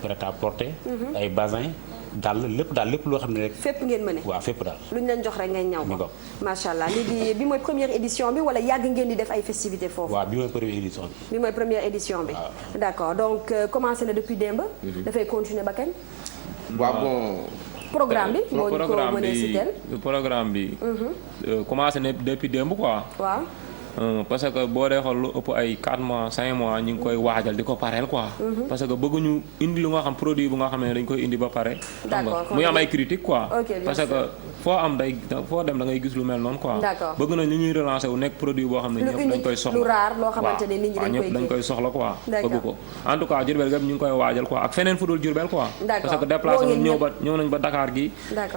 prêt à porter. ay basin daal lépp loo xam ne rek. fépp ngeen mëne. waaw fépp daal. lu ñu leen jox rek ngay ñaw ko. macha allah léegi bi mooy première édition bi wala yàgg ngeen di def ay festivités foofu. waaw bi mooy première édition bi. bi mooy première édition bi. waaw d'accord donc commencé na depuis démb. dafay continuer ba kañ. waaw bon. programme bi moo ñu ko mënee si tel programme bi. commencé na depuis démb quoi. waaw. parce que boo dee xool lu ëpp ay 4 mois 5 mois ñu ngi koy waajal di ko pareel quoi. parce que bëgguñu indi lu nga xam produit bu nga xam ne dañ koy indi ba pare. d'accord muy am ay critique quoi. ok parce que foo dem da ngay gis lu mel noonu quoi. d'accord bëgg na ñu ñuy relancer wu nekk produit boo xam ne ñëpp dañ koy soxla. lu rare loo xamante ne nit ñi ñëpp dañ koy soxla quoi. bëgg ko en tout cas Diourbel gépp ñu ngi koy waajal quoi ak feneen fu dul Diourbel quoi. parce que déplacé ñëw nañ ba Dakar gi.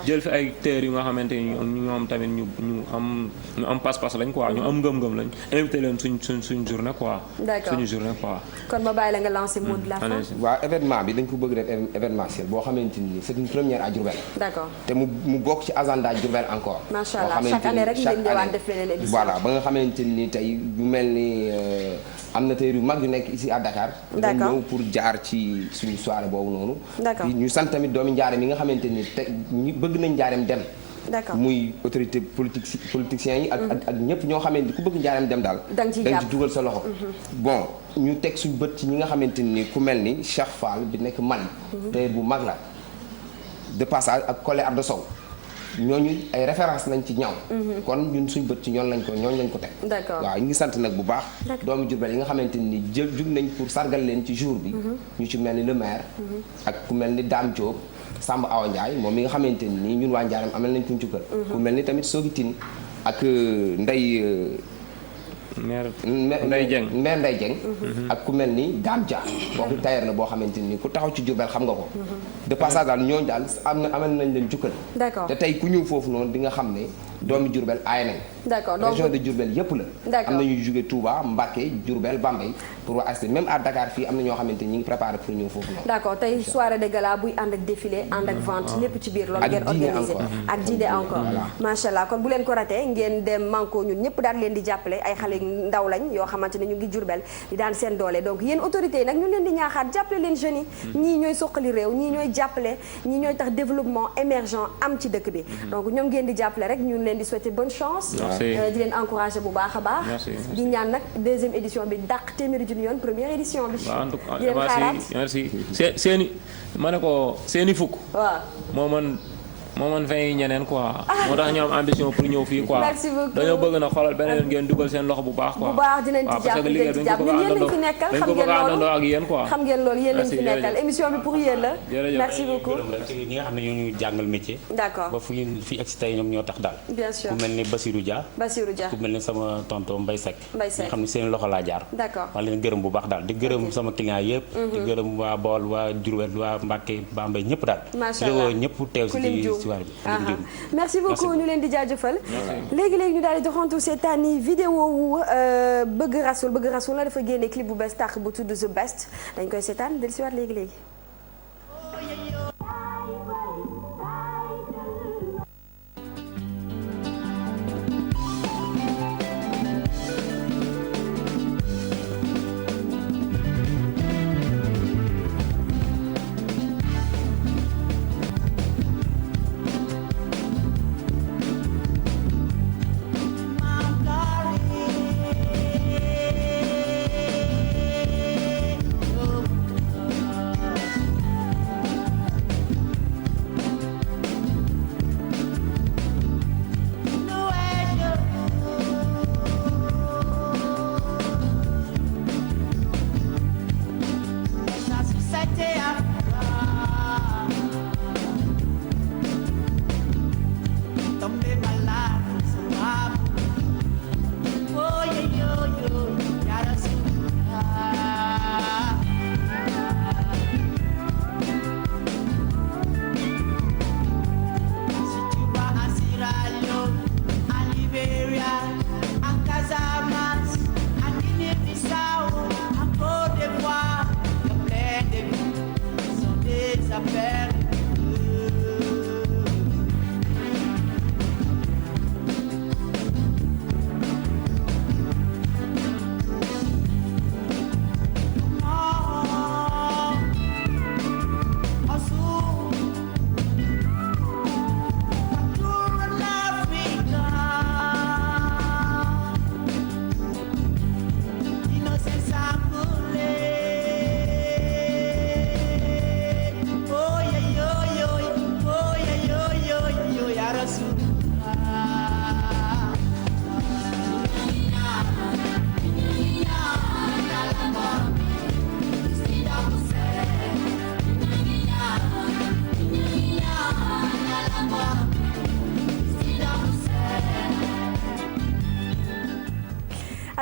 jël fi ay terres yu nga xamante ni ñoom tamit ñu am pas-pas lañ quoi ñu am ngëm-ngëm lañ invité leen suñ journée quoi. d'accord suñu journée quoi. kon ma bàyyi la nga lancer mot de la fin. waaw événement bi dañ ko bëgg def événementiel boo xamante ni c'est une première à Diourbel. d'accord te mu bokk ci agenda Diourbel encore. macha allah chaque année rek ngeen ñëwaat def leneen édition. voilà ba nga xamante ni tey bu mel ni am na tey yu mag yu nekk ici à Dakar. d'accord ñëw pour jaar ci suñu soirée boobu noonu. d'accord ñu sant tamit doomi Njaareem yi nga xamante ni te ñi bëgg nañ Njaareem dem. d'accord muy autorité politiciens yi ak ñëpp ñoo xamante ni ku bëgg njaareem dem daal dañ ci dugal sa loxo bon ñu teg suñ bët ci ñi nga xamante ni ku mel ni Cheikh Fall bi nekk Mali te bu mag la de passage ak Collé Ardo Sow ñooñu ay référence lañ ci ñaw kon ñun suñ bët ci ñooñu lañ ko teg waaw ñu ngi sant nag bu baax doomu Diourbel yi nga xamante ni jug nañ pour sargal leen ci jour bi ñu ci mel ni le maire ak ku mel ni Dame Diop Samba Awa Ndiaye moom mi nga xamante ni ñun waa Njaareem amal nañ ko njukkal ku mel ni tamit Sogitine ak Ndeye Ndeye Dieng ak ku mel ni Dame Dia kooku tailleur la boo xamante ni ku taxaw ci Diourbel xam nga ko de passage daal ñooñu daal amal nañ leen jukkal te tey ku ñëw foofu noonu di nga xam ne doomi Diourbel aay nañ d'accord donc région de Diourbel yëpp la am na ñuy jóge Touba Mbacké Diourbel Bambey pour waa AST même à Dakar fii am na ñoo xamante ni ñu ngi préparé pour ñëw foofu noonu d'accord tey soirée de gala buy ànd ak défilé ànd ak vente lépp ci biir loolu ngeen organisé ak dîner encore macha allah kon bu leen ko ratee ngeen dem manko ñun ñëpp daal leen di jàppale ay xale ndaw lañ yoo xamante ne ñu ngi Diourbel di daan seen doole donc yéen autorités yi nag ñu leen di ñaaxaat jàppale leen jeunes yi ñii ñooy soqali réew ñii ñooy jàppale ñii ñooy tax développement émergent am ci dëkk bi donc ñoom ngeen di jàppale rek ñu leen di souhaiter bonne chance di leen encourager bu baax a baax di ñaan nag deuxième édition bi dàq téeméeri junni yoon première édition bi di leen xaaraat merci seeni ma ne ko seeni fukk moo man fay ñeneen quoi moo tax ñu am ambition pour ñëw fii quoi merci beaucoup dañoo bëgg na xoolal beneen ngeen dugal seen loxo bu baax quoi bu baax dinañ ci jàpp dinañ ci jàpp ñun yéen lañ fi nekkal xam ngeen loolu ak yéen quoi xam ngeen loolu yéen lañ fi nekkal émission bi pour yéen la merci beaucoup ñi nga xam ne ñoo ñu jàngal métier d'accord ba fu ñu fi egsi tey ñoom ñoo tax daal bien sûr ku mel ni Basirou Dia ku mel ni sama tonton Mbaye Seck nga xam ne seen loxo laa jaar d'accord maa leen gërëm bu baax daal di gërëm sama client yëpp di gërëm waa Bawol waa Diourbel waa Mbacké Bambey ñëpp daal machallah ñëpp teew si soirée bi merci beaucoup ñu leen di jaajëfal léegi-léegi ñu daal di doxantu seetaani vidéo wu bëgg rasul la dafa génne clip bu bees tax bu tudd The Best dañ koy seetaan del si waat léegi-léegi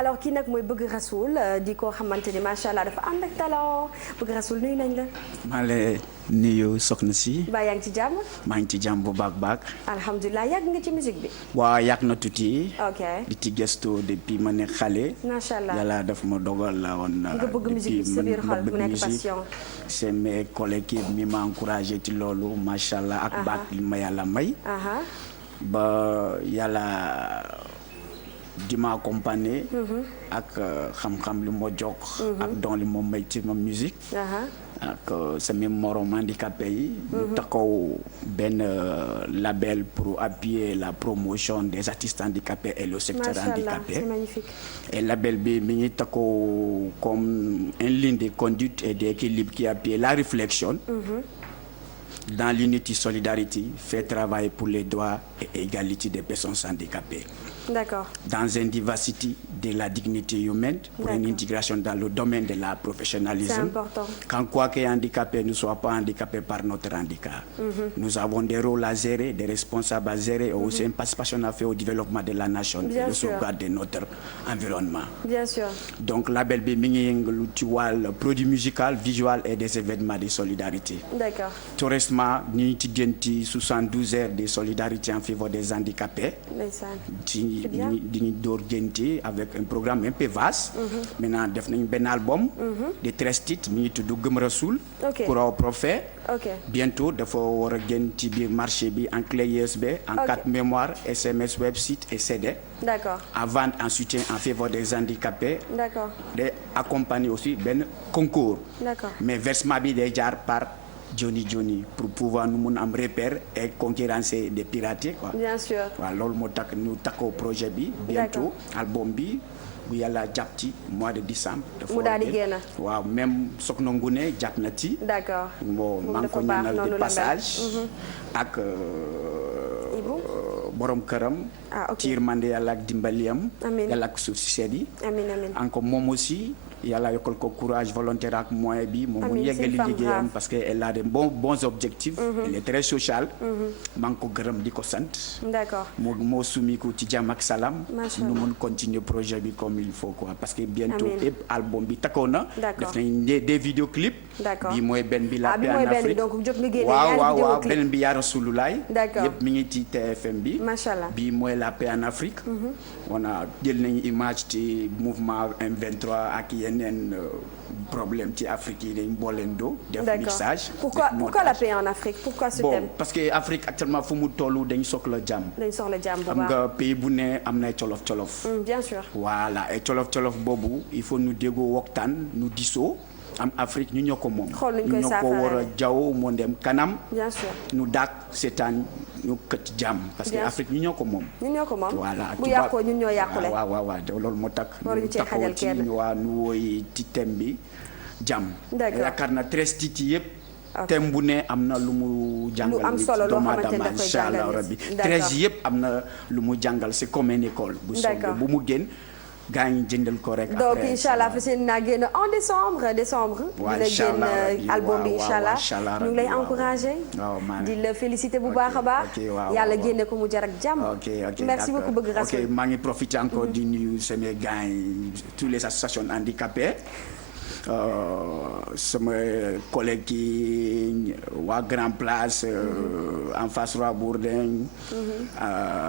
alors kii nag mooy Bëgg Rasoul di koo xamante ni macha allah dafa ànd ak talent Bëgg Rasoul nuyu nañ la. maa lay nuyu soxna si. ba yaa ngi ci jàmm. maa ngi ci jàmm bu baax. alhamdulilah yàgg nga ci musique bi. waaw yàgg na tuuti. ok di ci gëstu depuis ma ne xale. macha allah yàlla daf ma dogal la woon. nga bëgg musique bi sa biir xol mu nekk passion. c'est mes collègues mi ma encouragé ci loolu macha allah ak baat li ma yàlla may. ba yàlla di ma accompagner. ak xam-xam li ma jox. ak don li ma may ci ma musique. ak sama morom handicapé yi. ñu taxaw benn label pour appuyer la promotion des artistes handicapés et le secteur handicapé. C'est magnifique. Et label bi mi ngi taxaw comme une ligne de conduite et d'équilibre qui appuie la réflexion. Dans l'unité solidarité, fait travailler pour les droits et égalité des personnes handicapées. D'accord. Dans une diversité de la dignité humaine, pour une intégration dans le domaine de la professionnalisme. C'est important. Quand quoi que handicapé ne soit pas handicapé par notre handicap. Nous avons des rôles à gérer, des responsables à gérer, et aussi une participation à faire au développement de la nation et de sauvegarde de notre environnement. Bien sûr. Donc, label bi mi ngi yëngu ci wàll produit musical, visuel et des événements de solidarité. D'accord. Tout récemment, ñu ci gënti 72 heures de solidarité en faveur des handicapés. Ndeysaan. Di door gënti avec un programme un peu vaste. Maintenant def nañ benn album. de 13 titres mi ngi tudd Gëm Rasoul. Kuraw Prophète. Bientôt dafa war a génn ci biir marché bi en clé USB, en carte mémoire, SMS, website et CD. D'accord. À vendre en soutien en faveur des handicapés. D'accord. De accompagner aussi benn concours. D'accord. Mais versement bi day jaar par Johnny pour pouvoir nu mun am repère et concurrencer des pirates quoi. Bien sûr. waaw loolu moo tax ñu takkoo projet bi. bientôt album bi bu yàlla jàpp ci mois de décembre. mu daal di génn. waaw même Soxna Ngune jàpp na ci. D'accord. bon maa ngi ko ñaanal de passage. ak borom këram. ci yërmande yàlla ak dimbaliyam. yàlla ak suuf si seet yi. amiin. encore moom aussi. yàlla yokkal ko courage volontaire ak moyen bi moom mu yeggali liggéeyam parce que elle a de bons objectifs. elle est très sociale. maa ngi ko gërëm di ko sant. D'accord. moo sumiku ci jàmm ak salaam. nu mun continuer projet bi comme il faut quoi parce que bientôt album bi takkoo na. def nañ des vidéoclips. D'accord. bii mooy benn bi la paix en Afrique. donc jot nga génne waaw beneen bi yaa Rasululaay. D'accord. yëpp mi ngi ci TFM bi. macha allah bii mooy la paix en Afrique. on a jël nañu image ci mouvement M23 ak yeneen problème ci Afrique yi dañ booleendoo. def mixage. pourquoi la paix en Afrique pourquoi ce thème. parce que Afrique actuellement fu mu tollu dañ soxla jàmm. bu am nga pays bu ne am nay colof. bien sûr. voilà et colof boobu il faut ñu déggoo waxtaan ñu disoo. am Afrique ñu ñoo ko moom. ñu ñoo ko war a jaww moo dem kanam. bien sûr. ñu daak seetaan ñu kët jàmm. parce que Afrique ñu ñoo ko moom. voilà bu yàqoo ñun ñoo yàqule. waaw loolu moo tax. ñu taxaw ci ñu woy ci thème bi jàmm. yaakaar na 13 titres yëpp. thème bu ne am na lu mu jàngal nit doomu aadama incha allah rabbi 13 yëpp am na lu mu jàngal c'est comme une école. bu soobee bu mu génn. gaa yi jëndal ko rek. donc incha allah fas yéene naa génn en décembre. waaw incha allah dina génn album bi incha allah ñu ngi lay encouragé. di la félicité bu baax a baax. yàlla génne ko mu jar ak jàmm. merci beaucoup bëgg Rasoul. maa ngi profité encore di nuyu sama gars yi tous les associations handicapées. sama collègue yi waa Grand Place en face Roi Bourdin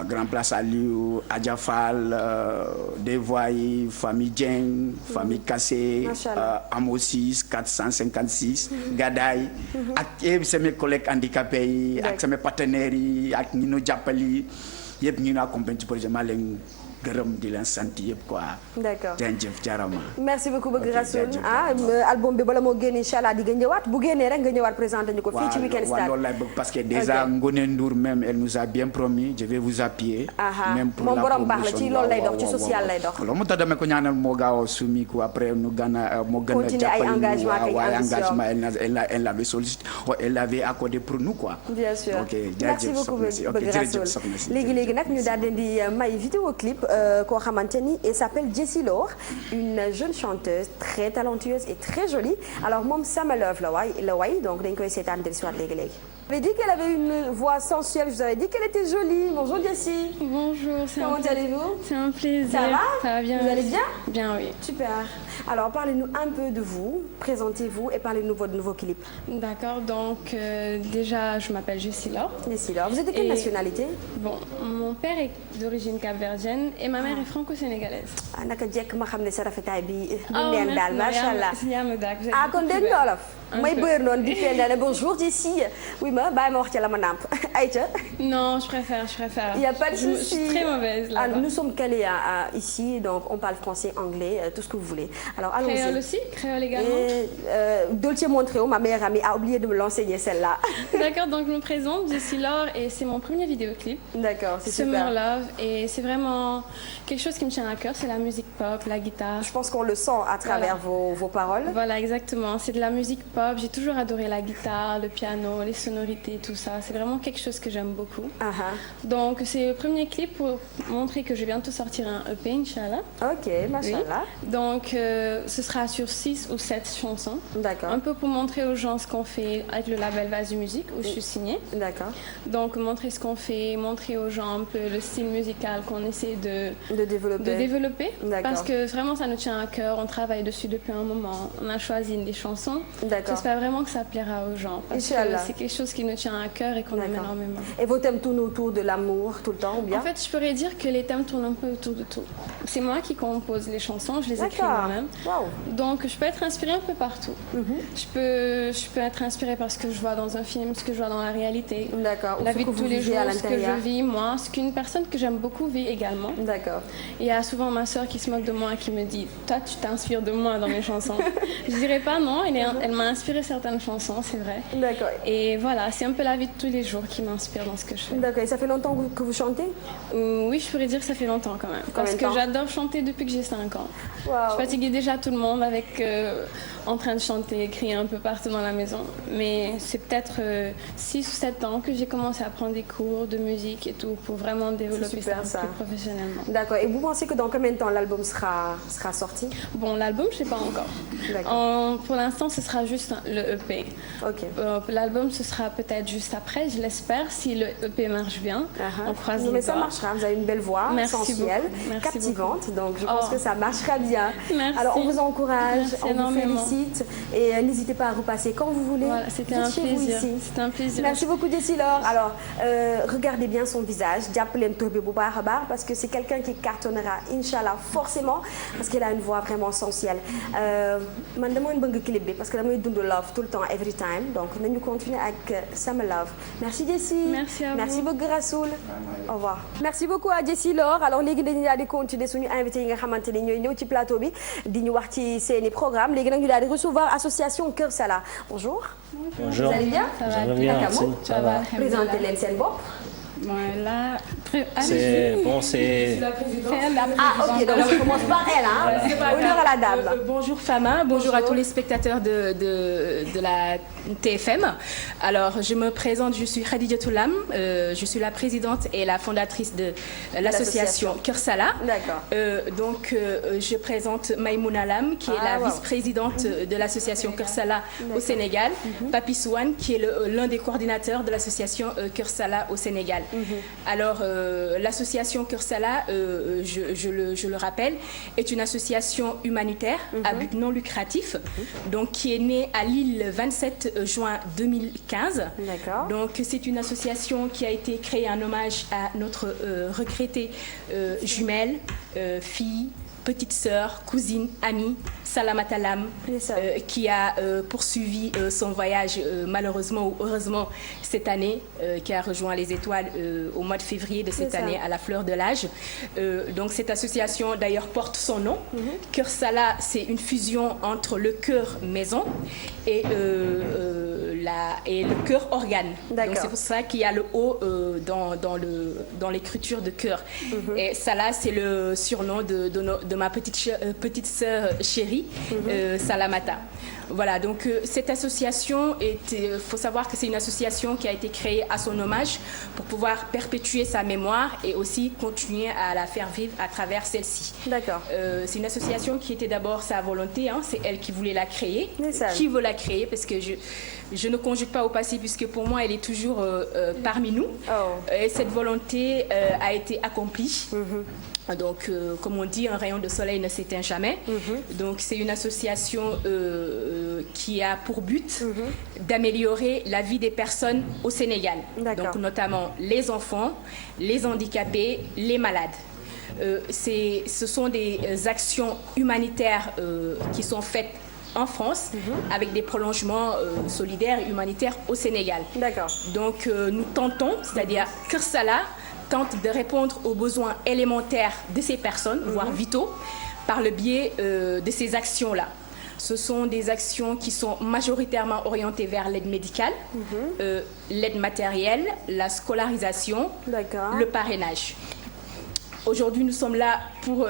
Grand Place Aliou Adja Fall des voix yi famille Dieng famille Kassé Amo 6 456 Gadaay ak sama collègue handicapés yi ak sama partenaires yi ak ñi ñu jàppali yëpp ñu accompagné ci projet maa leen gërëm di leen sant yëpp quoi. d'accord jërëjëf jarama. merci beaucoup bëgg Rasoul album bi bala moo génn incha allah di nga ñëwaat bu génnee rek nga ñëwaat présenté ñu ko fii ci Week-end Stars. waaw loolu laay bëgg parce que déjà Ngoné Ndour même elle nous a bien promis je vais vous appuyer. même pour la promotion moom borom baax la ci loolu lay dox ci social lay dox. loolu moo tax dama ko ñaanal moo gaaw a soumis ko après nu gën a moo gën a jàppale engagement elle avait sollicité elle avait accordé pour nous quoi. bien sûr ok merci beaucoup bëgg Rasoul léegi nag ñu daal di may vidéo clip koo xamante ni elle s'appelle Jessie Lor une jeune chanteuse très talentueuse et très jolie alors moom Sama Love la way donc dañ koy seetaan del soit léegi. Vous avez dit qu'elle avait une voix sensuelle, je vous avais dit qu'elle était jolie. Bonjour Jessie. Bonjour. Comment allez-vous? C'est un plaisir. Ça va bien. Vous allez bien? Bien, oui. Super. Alors parlez-nous un peu de vous, présentez-vous et parlez-nous de votre nouveau clip. D'accord, donc déjà je m'appelle Jessie Lor. Jessie Lor, vous êtes de quelle nationalité? Bon, mon père est d'origine capverdienne et ma mère est franco-sénégalaise. naka jekk ma xam ne sa rafetaay bi. bu neen daal macha allah merci kon dégg nga wolof. may bër noonu di Penda ne bonjour Jessie. Oui ma bàyyi ma wax ci la ma nàmp Aïcha. Non, je préfère. Il n'y a pas de souci. Je suis très mauvaise là. Nous sommes calés ici, donc on parle français, anglais, tout ce que vous voulez. Alors allons-y. Créole aussi, créole également. Dolce Montreo, ma meilleure amie, a oublié de me l'enseigner celle-là. D'accord, donc je me présente, Jessie Laure, et c'est mon premier vidéoclip. D'accord, c'est super. Summer Love, et c'est vraiment quelque chose qui me tient à cœur, c'est la musique pop, la guitare. Je pense qu'on le sent à travers vos paroles. Voilà, exactement. C'est de la musique pop. J'ai toujours adoré la guitare, le piano, les sonorités, tout ça. C'est vraiment quelque chose que j'aime beaucoup. Donc, c'est le premier clip pour montrer que je viens de sortir un EP, Inch'Allah. Ok, machallah. Oui. Donc, ce sera sur 6 ou 7 chansons. D'accord. Un peu pour montrer aux gens ce qu'on fait avec le label Vasu Musique, où je suis signée. D'accord. Donc, montrer ce qu'on fait, montrer aux gens un peu le style musical qu'on essaie de développer. Parce que vraiment, ça nous tient à cœur. On travaille dessus depuis un moment. On a choisi des chansons. J'espère vraiment que ça plaira aux gens. Parce que c'est quelque chose qui nous tient à cœur et qu'on aime énormément. Et vos thèmes tournent autour de l'amour tout le temps ou bien? En fait, je pourrais dire que les thèmes tournent un peu autour de tout. C'est moi qui compose les chansons, je les écris moi-même. Donc, je peux être inspirée un peu partout. Je peux être inspirée par ce que je vois dans un film, ce que je vois dans la réalité. La vie de tous les jours, ce que je vis, moi. Ce qu'une personne que j'aime beaucoup vit également. D'accord. Il y a souvent ma soeur qui se moque de moi, qui me dit « Toi, tu t'inspires de moi dans mes chansons. » Je dirais pas non, elle m'a inspiré certaines chansons, c'est vrai. D'accord. Et voilà, c'est un peu la vie de tous les jours qui m'inspire dans ce que je fais. D'accord. Et ça fait longtemps que vous chantez? Oui, je pourrais dire que ça fait longtemps quand même. Parce que j'adore chanter depuis que j'ai 5 ans. Je fatiguais déjà tout le monde avec en train de chanter, crier un peu partout dans la maison. Mais c'est peut-être 6 ou 7 ans que j'ai commencé à prendre des cours de musique et tout pour vraiment développer ça plus professionnellement. D'accord. Et vous pensez que dans combien de temps l'album sera sorti? Bon, l'album, je ne sais pas encore. Pour l'instant, ce sera juste le EP. L'album, ce sera peut-être juste après, je l'espère, si le EP marche bien. On croise les doigts. Mais ça marchera, vous avez une belle voix, sensuelle, captivante, donc je pense que ça marchera bien. Merci. Alors on vous encourage, on vous énormément. félicite et n'hésitez pas à repasser quand vous voulez. Voilà, c'était un plaisir. C'était un plaisir. Merci beaucoup Jessie Laure. Alors regardez bien son visage, jàppaleen tur bi bu baax a baax parce que c'est quelqu'un qui cartonnera Inch'Allah forcément parce qu'elle a une voix vraiment sensuelle. Man dama bëgg clip bi parce que damay dund love tout le temps, every time. Donc nañu continuer avec Summer Love. Merci Jessie. Merci à vous. Merci beaucoup Rassoul. Au revoir. Merci beaucoup à Jessie Laure. Alors léegi dañu daal di continuer suñu invité yi nga xamante ni ñooy ñëw ci plateau bi di ñu wax ci seeni programme. Léegi nag ñu daal di recevoir association Kër Sala. Bonjour. Bonjour. Vous allez bien? Ça va bien, merci. Ça va. Présentez leen seen bopp. Voilà. C'est bon, c'est. Ok, donc je commence par elle, hein. Honneur à la dame. Bonjour Fama, bonjour à tous les spectateurs de la TFM. Alors, je me présente, je suis Khadija Toulam, je suis la présidente et la fondatrice de l'association Kër Sala. D'accord. Donc, je présente Maïmouna Lam, qui est la vice-présidente de l'association Kër Sala au Sénégal, Papi Souane, qui est l'un des coordinateurs de l'association Kër Sala au Sénégal. Alors, l'association Kër Sala, je le rappelle, est une association humanitaire à but non lucratif, donc qui est née à Lille le 27 juin 2015. Donc, c'est une association qui a été créée en hommage à notre regrettée jumelle, fille, petite sœur, cousine, amie, Salamata Lam, qui a poursuivi son voyage malheureusement ou heureusement cette année, qui a rejoint les étoiles au mois de février de cette année à la fleur de l'âge. Donc cette association d'ailleurs porte son nom. Kër Sala, c'est une fusion entre le cœur maison et le cœur organe. Donc c'est pour ça qu'il y a le O dans l'écriture de cœur. Et Sala, c'est le surnom de ma petite sœur chérie, Salamata. Voilà, donc cette association, faut savoir que c'est une association qui a été créée à son hommage pour pouvoir perpétuer sa mémoire et aussi continuer à la faire vivre à travers celle-ci. D'accord. C'est une association qui était d'abord sa volonté, hein, c'est elle qui voulait la créer. Qui veut la créer, parce que je ne conjugue pas au passé puisque pour moi elle est toujours parmi nous. Et cette volonté a été accomplie. Donc, comme on dit, un rayon de soleil ne s'éteint jamais. Donc, c'est une association qui a pour but d'améliorer la vie des personnes au Sénégal. Donc, notamment les enfants, les handicapés, les malades. Ce sont des actions humanitaires qui sont faites en France, avec des prolongements solidaires et humanitaires au Sénégal. D'accord. Donc nous tentons, c'est-à-dire Kër-Sala tente de répondre aux besoins élémentaires de ces personnes, voire vitaux, par le biais de ces actions-là. Ce sont des actions qui sont majoritairement orientées vers l'aide médicale, l'aide matérielle, la scolarisation, le parrainage. Aujourd'hui, nous sommes là pour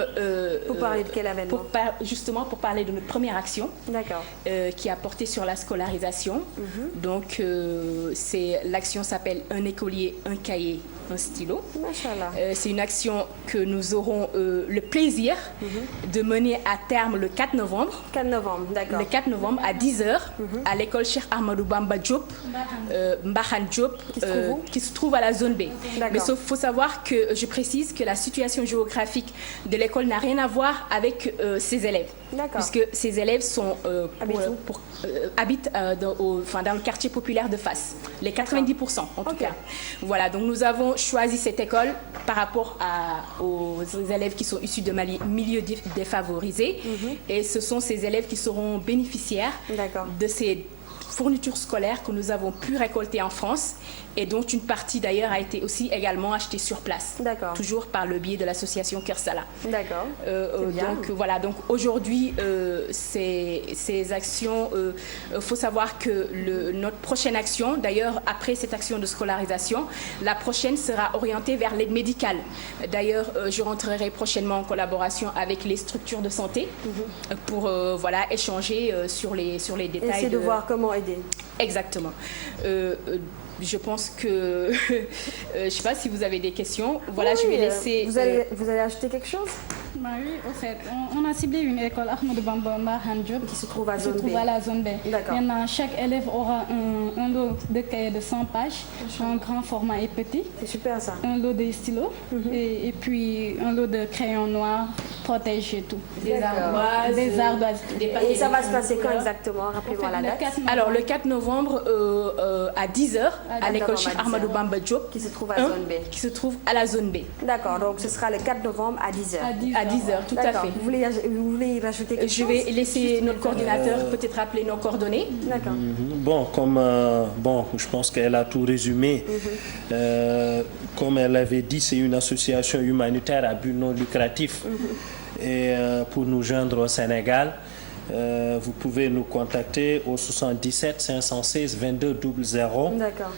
parler de quel événement? Justement, pour parler de notre première action qui a porté sur la scolarisation. Donc, l'action s'appelle Un écolier, un cahier, un stylo. C'est une action que nous aurons le plaisir de mener à terme le 4 novembre. 4 novembre, d'accord. Le 4 novembre à 10h à l'école Cheikh Ahmadou Bamba Diop, Mbahan Diop, qui se trouve à la zone B. Mais il faut savoir que je précise que la situation géographique de l'école n'a rien à voir avec ses élèves. Puisque ces élèves sont, habitent dans le quartier populaire de Fass, les 90% en tout cas. Voilà, donc nous avons choisi cette école par rapport aux élèves qui sont issus de milieux défavorisés. Et ce sont ces élèves qui seront bénéficiaires de ces fournitures scolaires que nous avons pu récolter en France et dont une partie d'ailleurs a été aussi également achetée sur place. Toujours par le biais de l'association Kër-Sala. D'accord. Donc voilà, donc aujourd'hui ces actions, faut savoir que notre prochaine action, d'ailleurs après cette action de scolarisation, la prochaine sera orientée vers l'aide médicale. D'ailleurs, je rentrerai prochainement en collaboration avec les structures de santé pour échanger sur les détails. Essayer de voir comment aider. Exactement. Je pense que je ne sais pas si vous avez des questions. Voilà, je vais laisser. Vous allez ajouter quelque chose? Oui, au fait, on a ciblé une école Ahmadou Bamba Mbahan Diop qui se trouve à la zone B. Maintenant, chaque élève aura un lot de cahiers de 100 pages, un grand format et petit. C'est super ça. Un lot de stylos et puis un lot de crayons noirs protégés et tout. Des ardoises. Et ça va se passer quand exactement? Rappelez-moi la date. Alors, le 4 novembre à 10h à l'école Cheikh Ahmadou Bamba Diop qui se trouve à la zone B. Qui se trouve à la zone B. D'accord, donc ce sera le 4 novembre à 10h. À 10h, tout à fait. Vous voulez y rajouter quelque chose? Je vais laisser notre coordinateur peut-être rappeler nos coordonnées. D'accord. Bon, je pense qu'elle a tout résumé. Comme elle avait dit, c'est une association humanitaire à but non lucratif. Et pour nous joindre au Sénégal, vous pouvez nous contacter au 77 516 22 00. D'accord.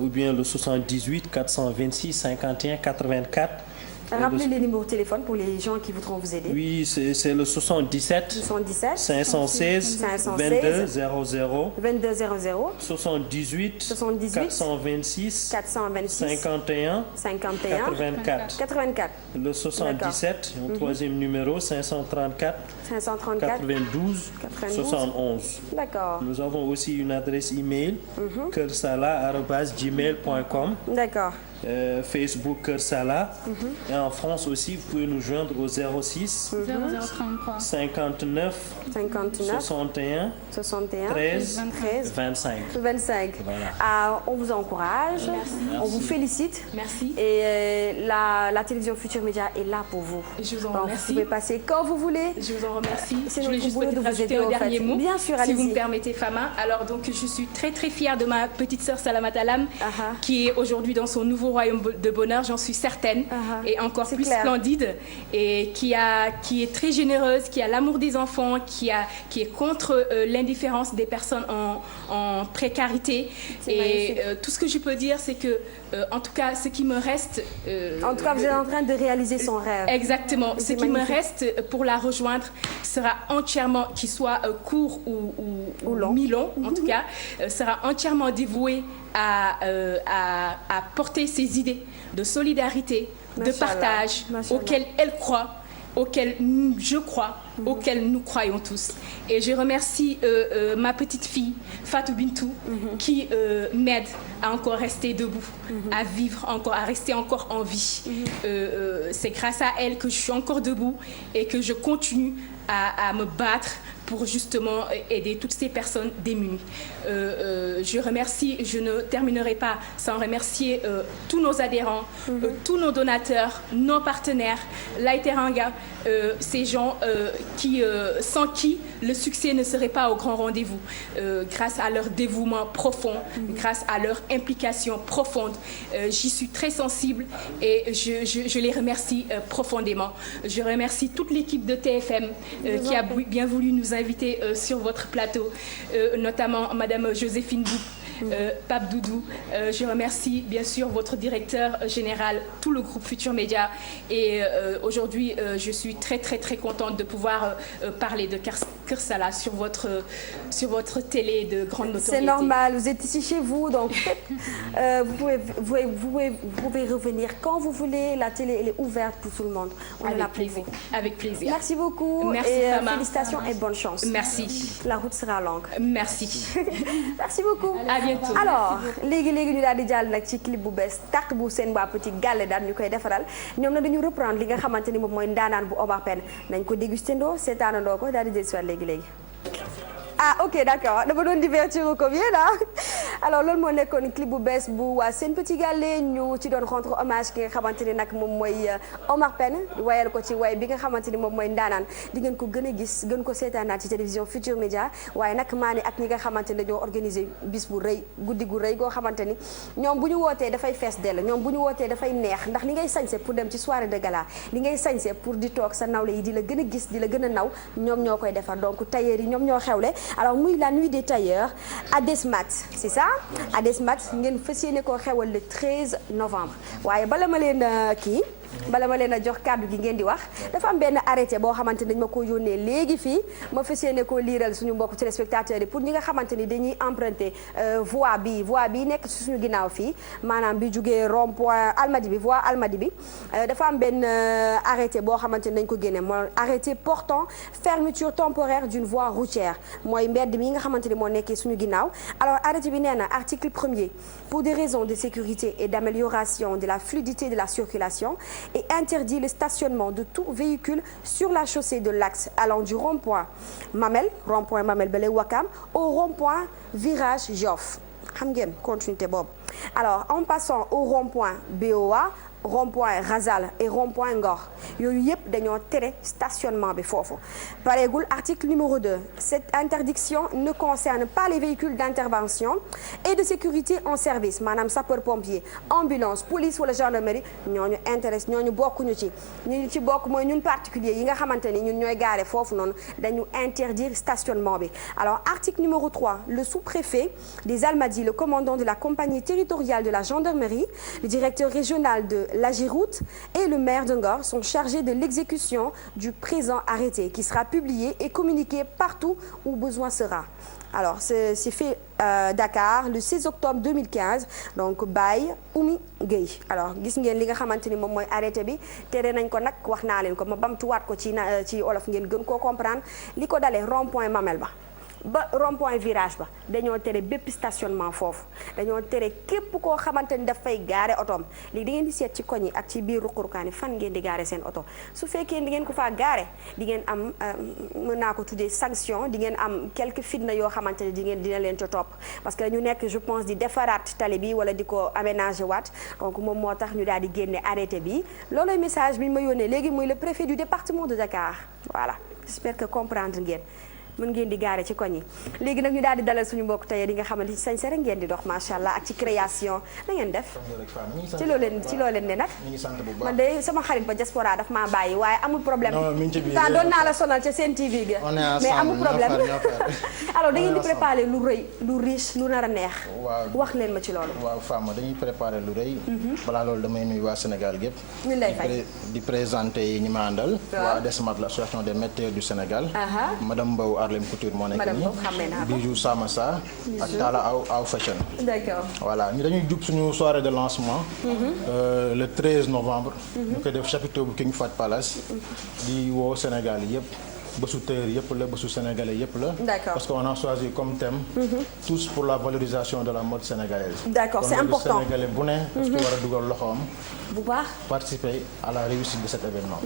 Ou bien le 78 426 51 84. Rappelez les numéros de téléphone pour les gens qui voudront vous aider. Oui, c'est le 77 516 22 00 22 00 78 426 51 84. Le 77, un troisième numéro, 534 92 71. D'accord. Nous avons aussi une adresse email, kersala@gmail.com. D'accord. Facebook Kër-Sala. Et en France aussi, vous pouvez nous joindre au 06 59 61 13 25. Voilà. On vous encourage, on vous félicite. Merci. Et la télévision Futur Média est là pour vous. Je vous en remercie. Vous pouvez passer quand vous voulez. Je vous en remercie. C'est je voulais juste peut-être rajouter un dernier mot. Bien sûr, si vous me permettez, Fama. Alors donc, je suis très très fière de ma petite sœur Salamata Lam, qui est aujourd'hui dans son nouveau royaume de bonheur, j'en suis certaine, et encore plus splendide, et qui est très généreuse, qui a l'amour des enfants, qui est contre l'indifférence des personnes en précarité. Et tout ce que je peux dire, c'est que en tout cas, ce qui me reste... en tout cas, vous êtes en train de réaliser son rêve. Exactement. Ce qui me reste pour la rejoindre sera entièrement, qu'il soit court ou mi-long, en tout cas, sera entièrement dévoué à porter ses idées de solidarité, de partage, auxquelles elle croit, auxquelles je crois, auxquelles nous croyons tous. Et je remercie ma petite fille, Fatou Bintou, qui m'aide à encore rester debout, à vivre encore, à rester encore en vie. C'est grâce à elle que je suis encore debout et que je continue à me battre pour justement aider toutes ces personnes démunies. Je ne terminerai pas sans remercier tous nos adhérents, tous nos donateurs, nos partenaires, Laïteranga, ces gens sans qui le succès ne serait pas au grand rendez-vous. Grâce à leur dévouement profond, grâce à leur implication profonde, j'y suis très sensible et je les remercie profondément. Je remercie toute l'équipe de TFM qui a bien voulu nous inviter sur votre plateau, notamment Madame Joséphine Boup, Pape Doudou. Je remercie bien sûr votre directeur général, tout le groupe Futur Média. Et aujourd'hui, je suis très contente de pouvoir parler de Kër sur votre télé de grande notoriété. C'est normal, vous êtes ici chez vous, donc vous pouvez revenir quand vous voulez. La télé, elle est ouverte pour tout le monde. On est là pour vous. Avec plaisir. Merci beaucoup. Merci, et félicitations et bonne chance. Merci. La route sera longue. Merci. Merci beaucoup. À bientôt. Alors léegi ñu daal di jàll nag ci clip bu bees tàq bu seen waa petit gàlle daal ñu koy defaral ñoom na dañu reprendre li nga xamante ni moom mooy ndaanaan bu Omar Pène nañ ko dégustendoo seetaanandoo ko daal di jël si waat léegi. Ah ok d'accord dama doon divertir comme yéen alors loolu moo nekkoon clip bu bees bu waa Sen Petit Gallé ñu ci doon rendre hommage ki nga xamante ni nag moom mooy Omar Pène wayal ko ci way bi nga xamante ni moom mooy ndaanaan di ngeen ko gën a gis gën ko seetaanaat ci télévision Futur Média waaye nag maa ni ak ñi nga xamante ni dañoo organiser bis bu rëy guddi gu rëy goo xamante ni ñoom bu ñu wootee dafay fees dell ñoom bu ñu wootee dafay neex ndax li ngay sañse pour dem ci soirée de gala li ngay sañse pour di toog sa nawle yi di la gën a gis di la gën a naw ñoom ñoo koy defar donc tailleur yi ñoom ñoo xewle alors muy la nuit des tailleurs Adesmat c'est ça Adesmat ngeen fas yéene koo xewal le 13 novembre waaye bala ma leen a jox kàddu gi ngeen di wax dafa am benn arrêté boo xamante ni dañ ma ko yónnee léegi fii ma fas yéene koo liiral suñu mbokk téléspectateurs yi pour ñi nga xamante ni dañuy emprunter voie bi nekk ci suñu ginnaaw fii maanaam bi jugee rond point Almadi bi voie Almadi bi dafa am benn arrêté boo xamante ni dañ ko génne mooy arrêté portant fermeture temporaire d'une voie routière mooy mbedd mi nga xamante ni moo nekkee suñu ginnaaw alors arrêté bi nee na article 1er pour des raisons de sécurité et d'amélioration de la fluidité de la circulation et interdit le stationnement de tout véhicule sur la chaussée de l'axe allant du rond-point Mamel Bale Wakam au rond-point virage Yoff xam ngeen continuité boobu alors en passant au rond-point BOA rond-point Razal et rond-point Ngor yooyu yëpp dañoo tere stationnement bi foofu pareegul article numéro 2 cette interdiction ne concerne pas les véhicules d'intervention et de sécurité en service maanaam sapeur-pompier ambulance police wala gendarmerie ñooñu intéresse ñooñu bokkuñu ci ñu ci bokk mooy ñun particulier yi nga xamante ni ñun ñooy gaare foofu noonu dañu interdire stationnement bi alors article numéro 3 le sous-préfet des Almadies le commandant de la compagnie territoriale de la gendarmerie le directeur régional de l'AGEROUTE et le maire de Ngor sont chargés de l'exécution du présent arrêté qui sera publié et communiqué partout où besoin sera. Alors c'est fait Dakar le 16 octobre 2015 donc Baye Oumy Gueye alors gis ngeen li nga xamante ni moom mooy arrêté bi tere nañ ko nag wax naa leen ko ma bamtuwaat ko ci olof ngeen gën koo comprendre li ko dalee rond-point Mamel ba rond-point virage ba dañoo tere bépp stationnement foofu dañoo tere képp koo xamante ni dafay gaare otoom léegi da ngeen di seet ci koñ yi ak ci biir ruqrukaan yi fan ngeen di gaare seen oto su fekkee di ngeen ko faa gaare di ngeen am mën naa ko tuddee sanction di ngeen am quelques fitna yoo xamante ne dina leen ca topp parce que ñu nekk je pense di defaraat tali bi wala di ko aménager waat donc moom moo tax ñu daal di génne arrêté bi loolooy message bi ñu ma yónnee léegi muy le préfet du département de Dakar voilà j'espère que comprendre ngeen mën ngeen di gaare ci koñ yi léegi nag ñu daal di dalal suñu mbokk tey yi nga xamante ci sañ sere ngeen di dox macha allah ak ci création na ngeen def ci loo leen ne nag man de sama xarit ba diaspora daf maa bàyyi waaye amul problème temps doon naa la sonal ca seen TV ga mais amul problème alors da ngeen di préparer lu rëy lu riche lu nar a neex wax leen ma ci loolu waaw Fama dañuy préparer lu rëy balaa loolu damay nuyu waa Sénégal gépp ñun lay fay di présenter ñi ma àndal waa Desmat l'association des métiers du Sénégal madame Mbow Arlem Couture moo nekk nii Bijou Samassa ak Tala Aw Fashion d'accord voilà ñu dañuy jub suñu soirée de lancement le 13 novembre ñu koy def chapiteau bu King Fahd Palace di woo Sénégal yëpp bésu tailleur yëpp la bésu sénégalais yëpp la parce qu'on a choisi comme thème tous pour la valorisation de la mode sénégalaise d'accord c'est important sénégalais bu ne parce que war a dugal loxoom bu baax participer à la réussite de cet événement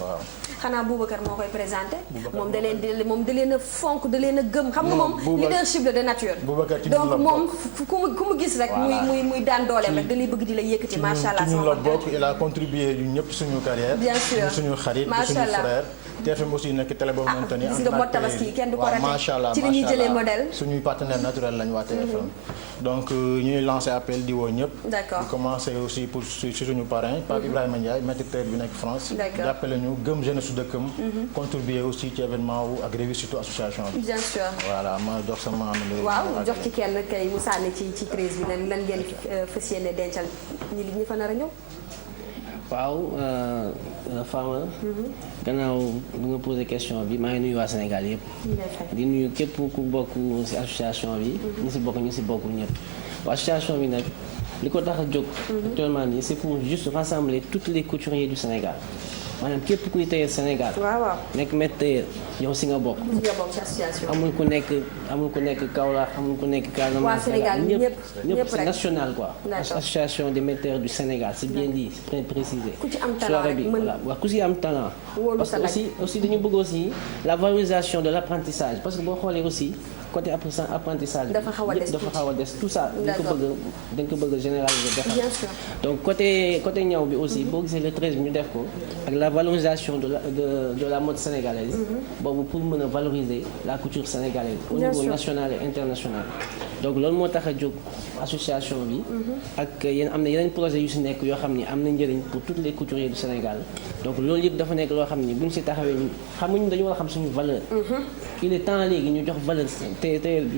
waaw xanaa Boubacar moo koy présenté. moom da leen a fonk da leen a gëm xam nga moom leadership la de nature. donc moom ku mu gis rek. muy daan dooleem rek da lay bëgg di la yëkkati macha allah. ci ñun la bokk il a contribué ñun ñëpp suñu carrière. bien sûr suñu xarit suñu frère. TFM aussi nekk télé boobu noonu tamit. gis nga mot tabaski kenn du ko raté macha allah ci li ñuy jëlee modèle. suñuy partenaire naturel lañ waa TFM. donc ñuy lancé appel di woo ñëpp. d'accord di commencé aussi pour suñu parrain Pape Ibrahima Ndiaye maître bi nekk France. jàppale ñu gëm jeunesse su dëkkam. contribuer aussi ci événement wu ak réussite association bi. bien sûr voilà ma jox sama am. waaw jox ci kenn kay mu sànni ci crise bi lan ngeen fas yéene dencal ñi fa nar a ñëw. waaw Fama. gannaaw bu nga posé question bi maa ngi nuyu waa Sénégal yëpp. di nuyu képp ku bokk ci association bi. ñu ci bokkul ñëpp. waa association bi nag li ko tax a jóg. actuellement nii c'est pour juste rassembler toutes les couturiers du Sénégal. maanaam képp kuy tailleur Sénégal. waaw nekk maître tailleur yow si nga bokk. ci association. amul ku nekk Kaolack amul ku nekk Casamance. waa Sénégal ñëpp c'est national quoi. association des maîtres du Sénégal c'est bien dit c'est bien précisé. ku ci am talent rek mën waaw ku ci am talent. parce que aussi dañu bëgg aussi la valorisation de l'apprentissage parce que boo xoolee aussi. côté apprentissage dafa xaw a des tout ça dañ ko bëgg généraliser defar donc côté ñaw bi aussi boo gisee le 13 bi ñu def ko ak la valorisation de la mode sénégalaise boobu pour mën a valoriser la couture sénégalaise au niveau national et international donc loolu moo tax a jóg association bi ak am na yeneen projet yu si nekk yoo xam ni am na njëriñ pour tous les couturiers du Sénégal donc loolu yëpp dafa nekk loo xam ni buñ si taxawee ñu xamuñu dañu war a xam suñu valeur il est temps léegi ñu jox valeur te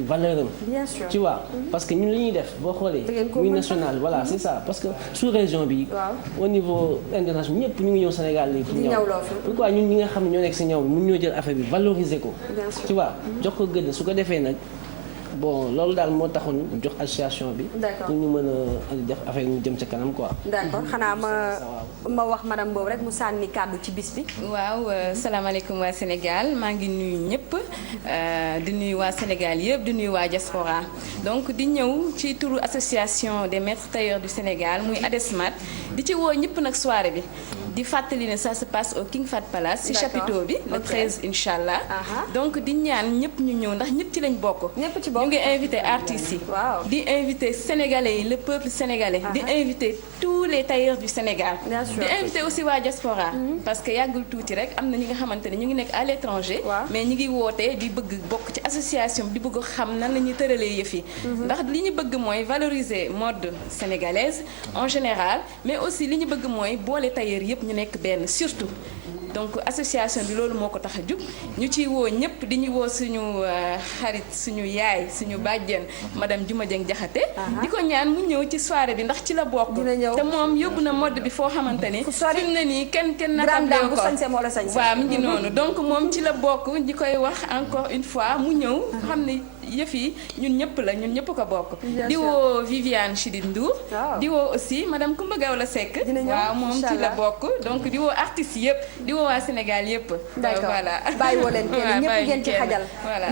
valeur am. bien sûr tu vois parce que ñun li ñuy def boo xoolee. muy national voilà c'est ça parce que sous région bi. au niveau international ñëpp ñu ngi ñëw Sénégal léegi. di ñëw pourquoi ñun ñi nga xam ne ñoo nekk si ñëw bi mun ñoo jël affaire bi valoriser ko. tu vois jox ko gëdd su ko defee nag. bon loolu daal moo taxoon jox association bi. pour ñu mën a def affaire ñu jëm ca kanam quoi. d'accord xanaa ma wax madame boobu rek mu sànni kàddu ci bis bi. waaw salaamaaleykum waa Sénégal maa ngi nuyu ñëpp di nuyu waa Sénégal yëpp di nuyu waa diaspora donc di ñëw ci turu association des maîtres tailleurs du Sénégal muy ADESMAT di ci woo ñëpp nag soirée bi. di fàttali ne ça se passe au King Fahd Palace ci chapiteau bi le 13 incha allah. donc di ñaan ñëpp ñu ñëw ndax ñëpp ci lañ bokk. ñu ngi invité artistes yi. di invité sénégalais yi le peuple sénégalais. di invité tous les tailleurs du Sénégal. di invité aussi waa diaspora. parce que yàggul tuuti rek am na ñi nga xamante ne ñu ngi nekk à l'étranger. mais ñu ngi woote di bëgg bokk ci association bi di bëgg xam nan la ñuy tëralee yëf yi. ndax li ñu bëgg mooy valoriser mode sénégalaise en général mais aussi li ñu bëgg mooy boole tailleur yëpp ñu nekk benn surtout. donc association bi loolu moo ko tax a jug ñu ciy woo ñëpp di ñu woo suñu xarit suñu yaay suñu bàjjen madame Juma Dieng Jaxate di ko ñaan mu ñëw ci soirée bi ndax ci la bokk te moom yóbbu na mode bi foo xamante ni fi mu ne nii kenn natable ko waaw mi ngi noonu donc moom ci la bokk di koy wax encore une fois mu ñëw xam ne yëf yi ñun ñëpp ko bokk di woo Viviane Chidid Ndour di woo aussi madame Koumba Gawla Seck waaw moom ci la bokk donc di woo artistes yëpp di woo waa Sénégal yëpp voilà bàyyi woo leen kenn ñëpp ngeen ci xajal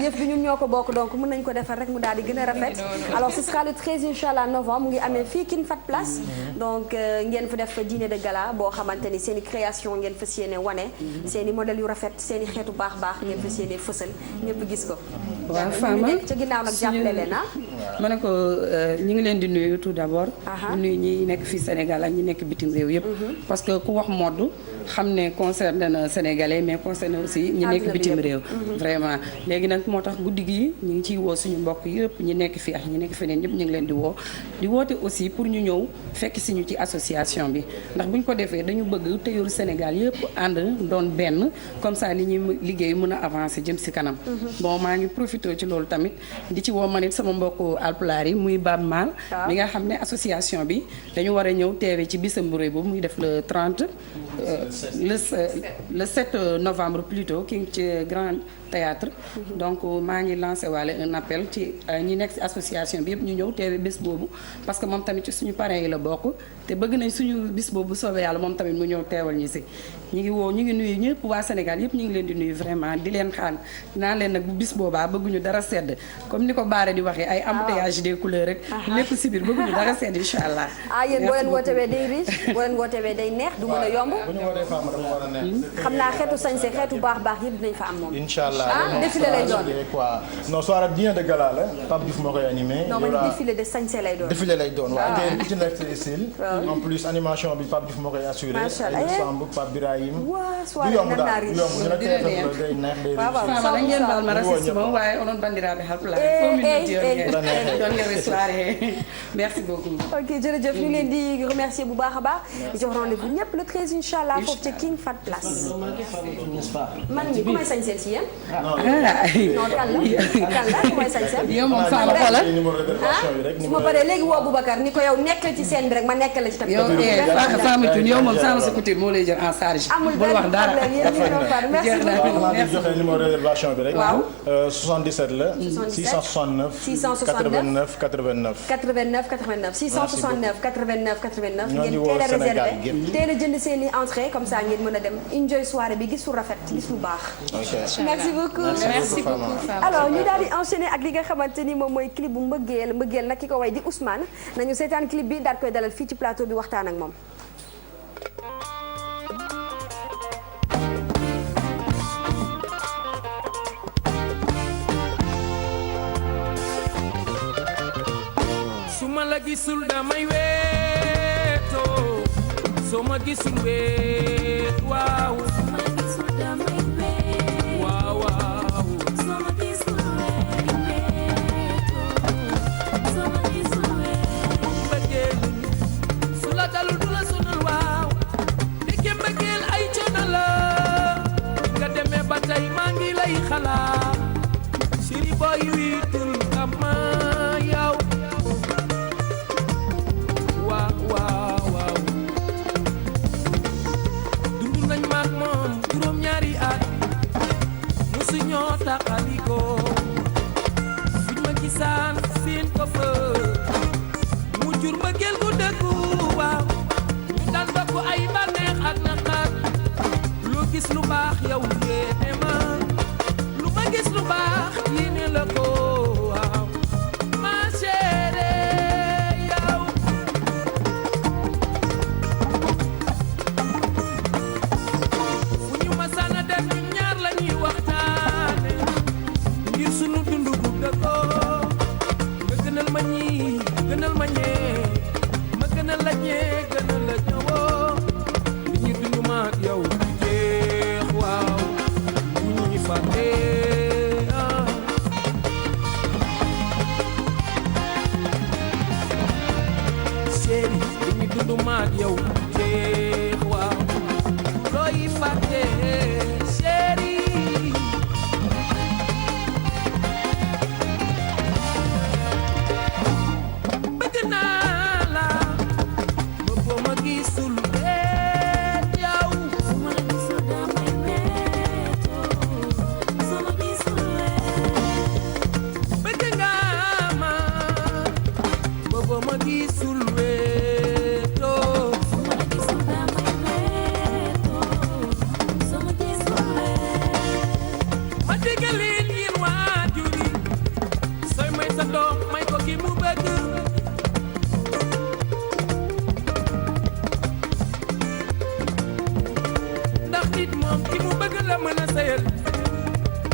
yëf bi ñun ñoo ko bokk donc mën nañ ko defar rek mu daal di gën a rafet alors ce sera le 13 inchallah novembre mu ngi amee fii King Fahd Place donc ngeen fa def dîner de gala boo xamante ni seen i création ngeen fas yéene wane seen i modèles yu rafet seen i xeetu baax ngeen fas yéene fësal ñëpp gis ko waaw Fama ca ginnaaw nag jàppale leen ma ne ko ñu ngi leen di nuyu tout d'abord di nuyu ñi nekk fii Sénégal ak ñi nekk bitim réew yëpp parce que ku wax mode xam ne concerne na Sénégalais mais concerne aussi ñi nekk bitim réew vraiment léegi nag moo tax guddi gi ñu ngi ciy woo suñu mbokk yëpp ñi nekk fii ak ñi nekk feneen ñëpp ñu ngi leen di woote aussi pour ñu ñëw fekk si ñu ci association bi ndax bu ñu ko defee dañu bëgg tailleur Sénégal yëpp ànd doon benn comme ça li ñuy liggéey mën a avancer jëm si kanam bon maa ngi profité ci loolu tamit di ci woo man it sama mbokk alpulaar yi muy Bab Mal bi nga xam ne association bi dañu war a ñëw teewe ci bisam bu rëy boobu muy def le 7 novembre plutôt ki ci théâtre donc maa ngi lancé waale un appel ci ñi nekk ci association bi yëpp ñu ñëw teewe bés boobu parce que moom tamit ci suñu parrain yi la bokk te bëgg nañ suñu bis boobu soobee yàlla moom tamit mu ñëw teewal ñu ci ñu ngi nuyu ñëpp waa Sénégal yëpp ñu ngi leen di nuyu vraiment di leen xaan naan leen nag bu bis boobaa bëgguñu dara sedd comme ni ko Baare di waxee ay embouteillage des couleurs rek lépp ci biir bëgguñu dara sedd incha allah. Yéen boo leen wootewee day riche boo leen wootewee day neex du mën a yomb xam naa xeetu sañse xeetu baax yëpp dinañ fa am moom. incha allah défilé lay doon quoi non soirée dîner de gala la Pape Diouf moo koy animé. non man défilé de sañse lay doon. défilé lay doon waaw tey ku ci nekk style. en plus animation bi Pape Diouf moo koy assuré. macha allah ay Samb Pape Birahim. du yomb daal du yomb ñu ne tey day neex day waaw ngeen baal ma racisme waaye onon bandiraɓe halpulaar doon ngeen soirée merci beaucoup. ok jërëjëf ñu leen di remercier bu baax a baax di jox rendez-vous ñëpp le 13 incha allah foofu ca King Fat Place. man mii ku may sañseel ci yéen. non kan la ku may sañseel. yow moom Fama xoolal su ma paree léegi woo Boubacar ni ko yow nekkal ci scène bi rek ma nekkal la ci tamit. yow Fama Thioune yow moom sama sa couture moo lay jël en charge. amul benn problème yéen ñu doon far merci beaucoup. maa ngi joxe numéro de réservation bi rek. waaw 77 la. 669 89 89. 89 89 669 89 89. ñoo ngi woo ngeen teel a Sénégal réservé teel a jënd seen i entrée comme ça ngeen mën a dem enjoy soirée bi gis lu rafet gis lu baax. merci beaucoup merci beaucoup. alors ñu daal di enchaîner ak li nga xamante ni moom mooy clip bu mbëggeel nag ki ko way di Ousmane nañu seetaan clip bi daal koy dalal fii ci plateau bi waxtaan ak moom. su ma la gisul damay weetoo soo ma gisul weet waaw waaw waaw mbëggeel su la dalul du la sonal waaw ndeke mbëggeel ay coono la nga demee ba tey maa ngi lay xalaat chéri boy wiitul kama yow waaw dundu nañ maak moom juróom-ñaari at musu ñoo taxalikoo fuñ ma gisaan seen ko fa mu jur mbëggeel gu dëggu waaw ñu daan bokk ay bànneex ak naqar loo gis lu baax yow yéene ma lu ma gis lu baax yéene la ko waaw ma chérie yow fu ñu masana dem ñu ñaar la ñuy waxtaane ngir sunu dundu gu dëggoo nga gënal ma ñii gënal ma ñee ma gënal la ñee gënal la ñëwoo li ñu dundu ma ak yow di jeex waaw bu ñuy fàtte chéri li ñu dundu ma ak yow di jeex waaw looy fàtte chéri bëgg naa la ba boo ma gisul weet yow ma gisul damay weetoo sama gisul weet bëgg nga ma ba boo ma gisul weetoo ma gisul damay weetoo sama gisul weet ma digal leen yéen waajur yi sooy may sa doom may ko ki mu bëgg ndax nit moom ki mu bëgg la mën a sëyal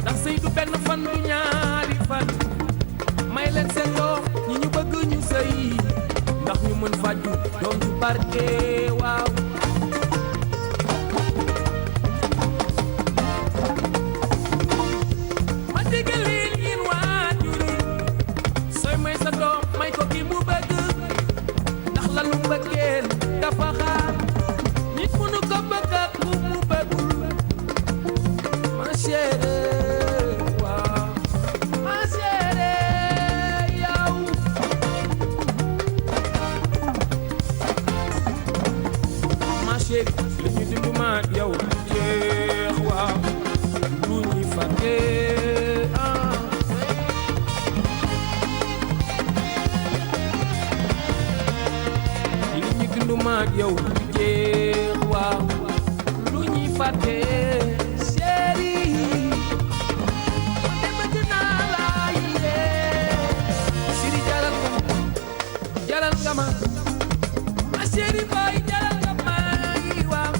ndax sëy du benn fan du ñaari fan may leen seen doom ñi ñu bëgg ñu sëy ndax ñu mën faju doom ju barke waaw ma digal leen yéen waajur yi sooy may sa doom may ko ki mu bëgg ndax la lu mbëggeel dafa xaar nit mënu ko bëgg ak ku mu bëggul ma chérie waaw ma chérie yow ma chérie li ñu dund ma ak yow jeex waaw lu ñuy fàtte ak yow du jeex waaw lu ñuy fàtte chéri man de bëgg naa la yee siri jaral nga ma ma chéri boy jaral nga ma waaw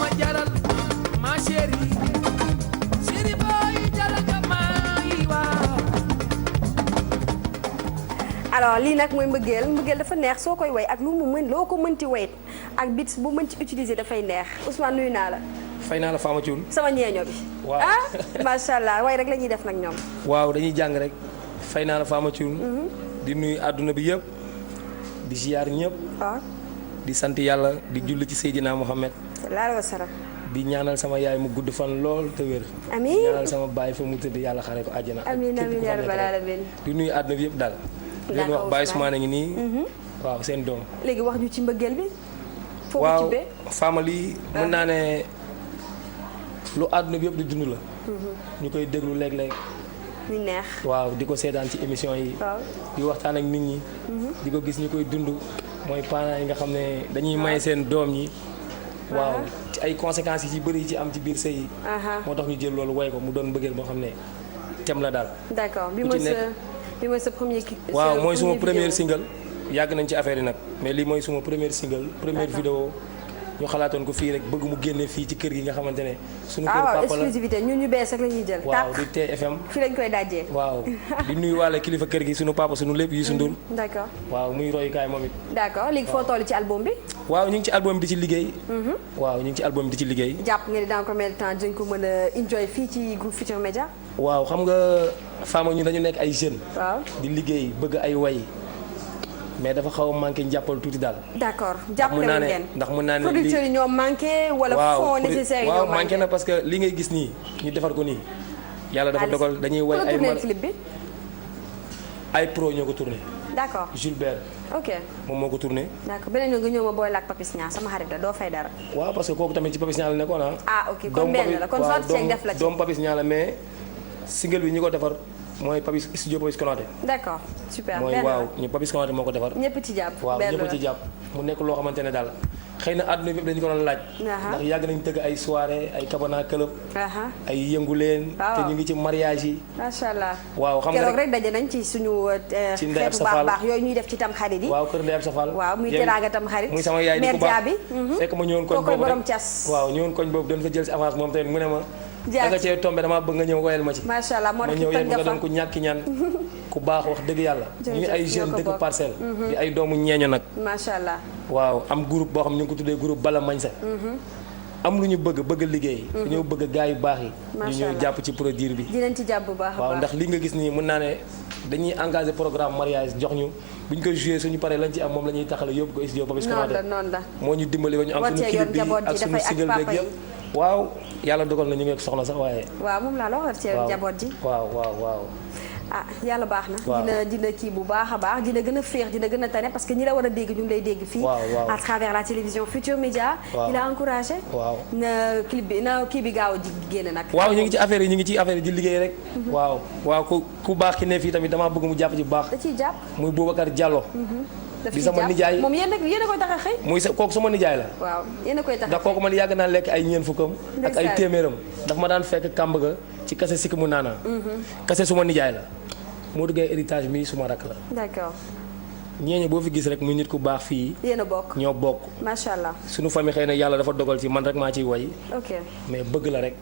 ma jaral ma chéri chéri boy jaral nga ma waaw. alors lii nag mooy mbëggeel dafa neex soo koy way ak lu mu mën loo ko mënti wayit ak bits bu mën ci utiliser dafay neex Ousmane nuyu naa la. fay naa la Fama Thioune. sama ñeeño bi. waaw ah macha allah way rek la ñuy def nag ñoom. waaw dañuy jàng rek fay naa la Fama Thioune. di nuyu àdduna bi yëpp di ziar ñëpp. waaw. di sant yàlla di julli ci Seydina Mohamed. laala wa sara. di ñaanal sama yaay mu gudd fan lool te wér. amiin di ñaanal sama baay fa mu tëdd yàlla xare ko àjjana. amiin amiin yaa rabbal aalamiin. di nuyu àdduna bi yëpp daal. di leen wax Baye Ousmane a ngi nii. waaw seen doom. léegi wax ñu ci mbëggeel bi. foo ko waaw tibbee Fama lii mën naa ne lu àdduna bi yëpp di dund la. ñu koy déglu léeg-léeg. ñu neex. waaw di ko seetaan ci émission yi. waaw di waxtaan ak nit ñi. di ko gis ñu koy dund mooy parents yi nga xam ne dañuy may seen doom ñi. waaw ci ay conséquences yi ci bëri yi ci am ci biir sëy yi. moo tax ñu jël loolu woy ko mu doon mbëggeel boo xam ne tem la daal. d'accord bi mooy sa premier. waaw mooy suma première single. yàgg nañ ci affaire yi nag mais lii mooy suma première single première vidéo ñu xalaatoon ko fii rek bëgg mu génne fii ci kër gi nga xamante ne. suñu kër papa la exclusivité ñun ñu bees rek la ñuy jël. waaw di TFM. fii lañ koy dajee. waaw di nuyu waale kilifa kër gi suñu papa suñu lépp Youssou Ndour. d'accord waaw muy royukaay moom it. d'accord léegi foo toll ci album bi. waaw ñu ngi ci album bi di ci liggéey. waaw ñu ngi ci album bi di ci liggéey. jàpp nga ni dans combien de temps dañ ko mën a enjoy fii ci groupe Futurs Médias. waaw xam nga Fama ñu dañu nekk ay jeunes. waaw di liggéey bëgg ay way mais dafa xaw a manqué njàppal tuuti daal. d'accord jàppale wu ngeen ndax mën naa ne producteurs yi ñoo manqué. wala fonds nécessaires yi ñoo waaw manqué na parce que li ngay gis nii ñu defar ko nii. yàlla dafa dogal dañuy way ay clip bi. ay pro ñoo ko tourné. d'accord Gilbert. ok moom moo ko tourné. d'accord beneen yoon nga ñëw ma booy laak Papis Niang sama xarit la doo fay dara. waaw parce que kooku tamit ci Papis Niang la nekkoon ah. ah ok kon benn la kon sotti ceeg def la ci. doom Papis Niang la mais single bi ñi ko defar. mooy Papis studio Papis Konaté. d'accord super mooy waaw ñu Papis Konaté moo ko defar. ñëpp ci jàpp waaw ñëpp ci jàpp mu nekk loo xamante ne daal xëy na àdduna bi dañu ko doon laaj. ndax yàgg nañu tëgg ay soirée ay Cabana Club. ay yëngu leen. te ñu ngi ci mariage yi. macha allah waaw xam nga keroog rek daje nañ ci suñu. ci Ndeye xeetu baax baax yooyu ñuy def ci tam xarit yi. waaw kër Ndeye Safal. waaw muy teraanga tam xarit. muy sama yaay di ko baax fekk ma ñëwoon koñ boobu borom cas. waaw ñëwoon koñ boobu dañ fa jël si avance moom tamit mu ne ma. da nga cee tombé damaa bëgg nga ñëw woyal ma ci. macha allah moo tax ma ñëw yéen nga doon ku ñàkk ñaan ku baax wax dëgg yàlla. ñu ay jeunes dëkk parcelle. di ay doomu ñeeño nag. macha allah. waaw am groupe boo xam ñu ngi ko tuddee groupe Bala Mañsa. am lu ñu bëgg liggéey. ñëw bëgg gars yu baax yi. ñu ñëw jàpp ci produire bi. dinañ ci jàpp bu baax a baax waaw ndax li nga gis nii mën naa ne dañuy engagé programme mariage jox ñu bu ñu ko joué suñu paree lañ ci am moom la ñuy taxale yóbbu ko studio Papis Konaté. noonu la moo ñu dimbali ba ñu am suñu clip bi ak suñu single beeg yëpp. waaw yàlla dogal na ñu ngi soxna sax waaye. waaw moom laa la war ci njaboot ji. waaw. ah yàlla baax na. dina kii bu baax a baax dina gën a féex dina gën a tane parce que ñi la war a dégg ñu ngi lay dégg fii. à travers la télévision Futurs Médias. di la encouragé. na clip bi na kii bi gaaw a génn nag. waaw ñu ngi ci affaire yi di liggéey rek. waaw ku baax ki ne fii tamit damaa bëgg mu jàpp ci bu baax. da ciy jàpp muy Boubacar Diallo. di sama nijaay moom yéen a koy tax a xëy. muy kooku sama nijaay la. waaw yéen a koy tax a xëy ndax kooku man yàgg naa lekk ay ñeen fukkam ak ay téeméeram daf ma daan fekk kàmb ga ci kase sikki mu naanaa. kase suma nijaay la. moo duggee héritage mi suma rakk la. d'accord. ñeeño boo fi gis rek muy nit ku baax fii. yéen a bokk ñoo bokk. macha allah. suñu famille xëy na yàlla dafa dogal ci man rek maa ciy woy. ok mais bëgg la rek.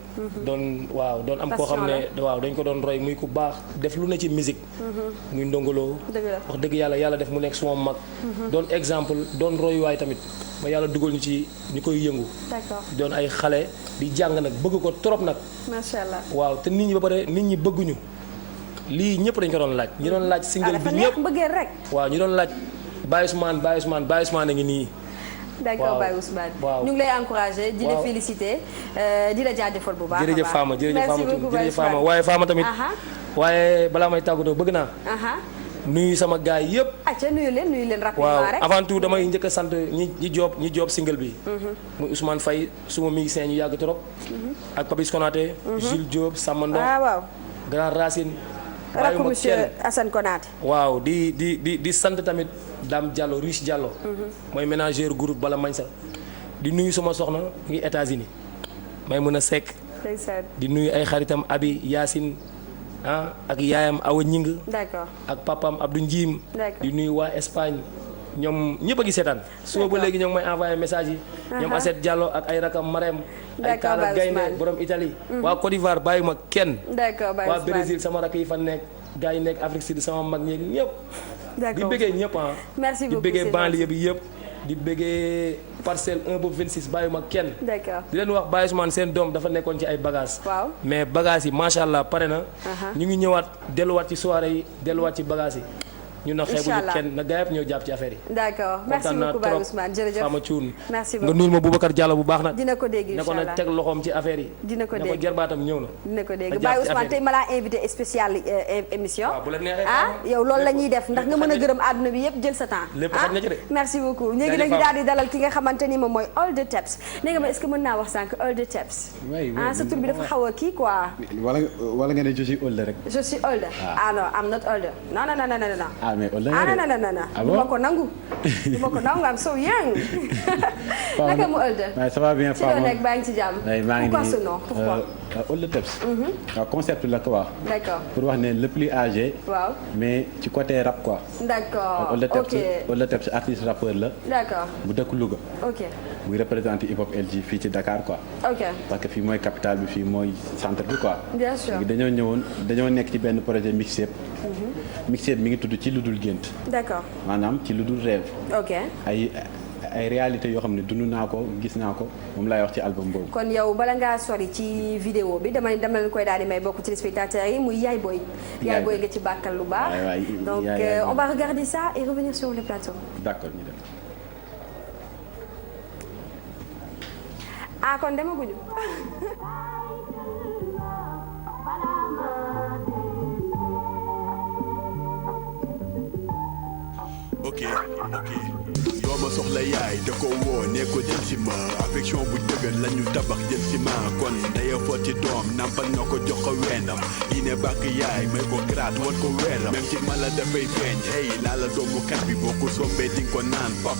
doon am koo xam ne waaw dañ ko doon roy muy ku baax def lu ne ci musique. muy ndongoloo. wax dëgg yàlla def mu nekk suma mag. doon exemple doon royuwaay tamit ma yàlla dugal ñu ci ñu koy yëngu. d'accord doon ay xale di jàng nag bëgg ko trop nag. macha allah waaw te nit ñi ba pare nit ñi bëgguñu. lii ñëpp dañ ko doon laaj ñi doon laaj single bi ñëpp bëggee rek. waaw ñi doon laaj Baye Ousmane a ngi nii. d'accord Baye Ousmane. ñu ngi lay encouragé. di la félicité di la jaajëfal bu baax a baax. jërëjëf Fama waaye Fama tamit. waaye balaa may tàggatoo bëgg naa. nuyu sama gaay yëpp. acca nuyu leen rapidement rek. waaw avant tout damay njëkk a sant ñi joob single bi. muy Ousmane Faye suma musicien ñu yàgg trop. ak Papis Konaté. Jules Diop Samba Ndox. waaw Grand Racine. bàyyiwuma monsieur Assane Konaté. waaw di sant tamit Dame Diallo Riche Diallo. mooy ménagère groupe Bala Mañsa. di nuyu sama soxna ngi États-Unis may mën a sekk. di nuyu ay xaritam Abi Yacine ak yaayam Awa Ñing. d'accord ak papaam Abdou Ndiim. d'accord di nuyu waa Espagne. ñoom ñëpp a ngi seetaan suba ba léegi ñoo ngi may envoyé message yi. ñoom Asset Diallo ak ay rakam Marème. ay Kaana Gaynde borom Italie. waa Côte d'Ivoire bàyyi ma kenn. waa Brésil sama rakk yi fa nekk gars yi nekk Afrique Sud sama mag ñeeg ñëpp. di bëggee ñëpp merci beaucoup di bëggee banlieue bi yëpp. di bëggee parcelle 1 ba 26 bàyyi ma kenn. d'accord di leen wax Baye Ousmane seen doom dafa nekkoon ci ay bagages. waaw mais bagages yi macha allah pare na. ñu ngi ñëwaat delluwaat ci soirée yi delluwaat ci bagages yi. ñu na xeebuñu kenn na gaayab ñëw jàpp ci affaire yi. d'accord merci beaucoup Baye Ousmane jërëjëf Fama Thioune merci nga nuyul ma Boubacar Diallo bu baax nag. dina ko dégg ne ko nag teg loxoom ci affaire yi. dina ko dégg ne ko gerbaatam ñëw na. dina ko dégg Baye Ousmane tey ma laa invité spécial émission. bu la neexee yow loolu la ñuy def ndax nga mën a gërëm àdduna bi yëpp jël sa temps. lépp xaj na ci de. merci beaucoup léegi nag ñu daal di dalal ki nga xamante ni moom mooy All the Teps nee nga ma est-ce que mën naa wax sànq All the Teps. sa tur bi dafa xaw a kii quoi. wala nga ne je suis old rek. je suis old. non I'm not old. non. ah mais old non. du ma ko nangu. I'm so young. naka mu Old. waaye ça va bien Fama ci nekk baa ngi ci jàmm. pourquoi ce nom pourquoi. Old Teps. waaw concept la quoi. d'accord pour wax ne le plus âgé. waaw mais ci côté rap quoi. d'accord ok Old Teps artiste rappeur la. d'accord bu dëkk Louga. ok muy représenté hip hop LG fii ci Dakar quoi. ok parce que fii mooy capitale bi fii mooy centre bi quoi. bien sûr dañoo nekk ci benn projet mixtape. mixtape mi ngi tudd ci lu dul gént. d'accord maanaam ci lu dul rêve. ok ay réalité yoo xam ne dund naa ko gis naa ko moom laay wax ci album boobu. kon yow bala ngaa sori ci vidéo bi dama leen koy daal di may bokk téléspectateurs yi muy Yaay Boy. Yaay Boy nga ci bàkkal lu baax. donc on va regarder ça et revenir sur le plateau. d'accord ñu dem. kon demaguñu. ok yoo ma soxla yaay da ko woo ne ko jël si ma affection bu dëgër la ñu tabax jël si ma kon ndaya foot ci doom nampal na ko jox ko weenam diine bàkk yaay may ko grade wan ko weeram même ci mala dafay feeñ hey laala doomu kat bi boo ko sombee di nga ko naan pop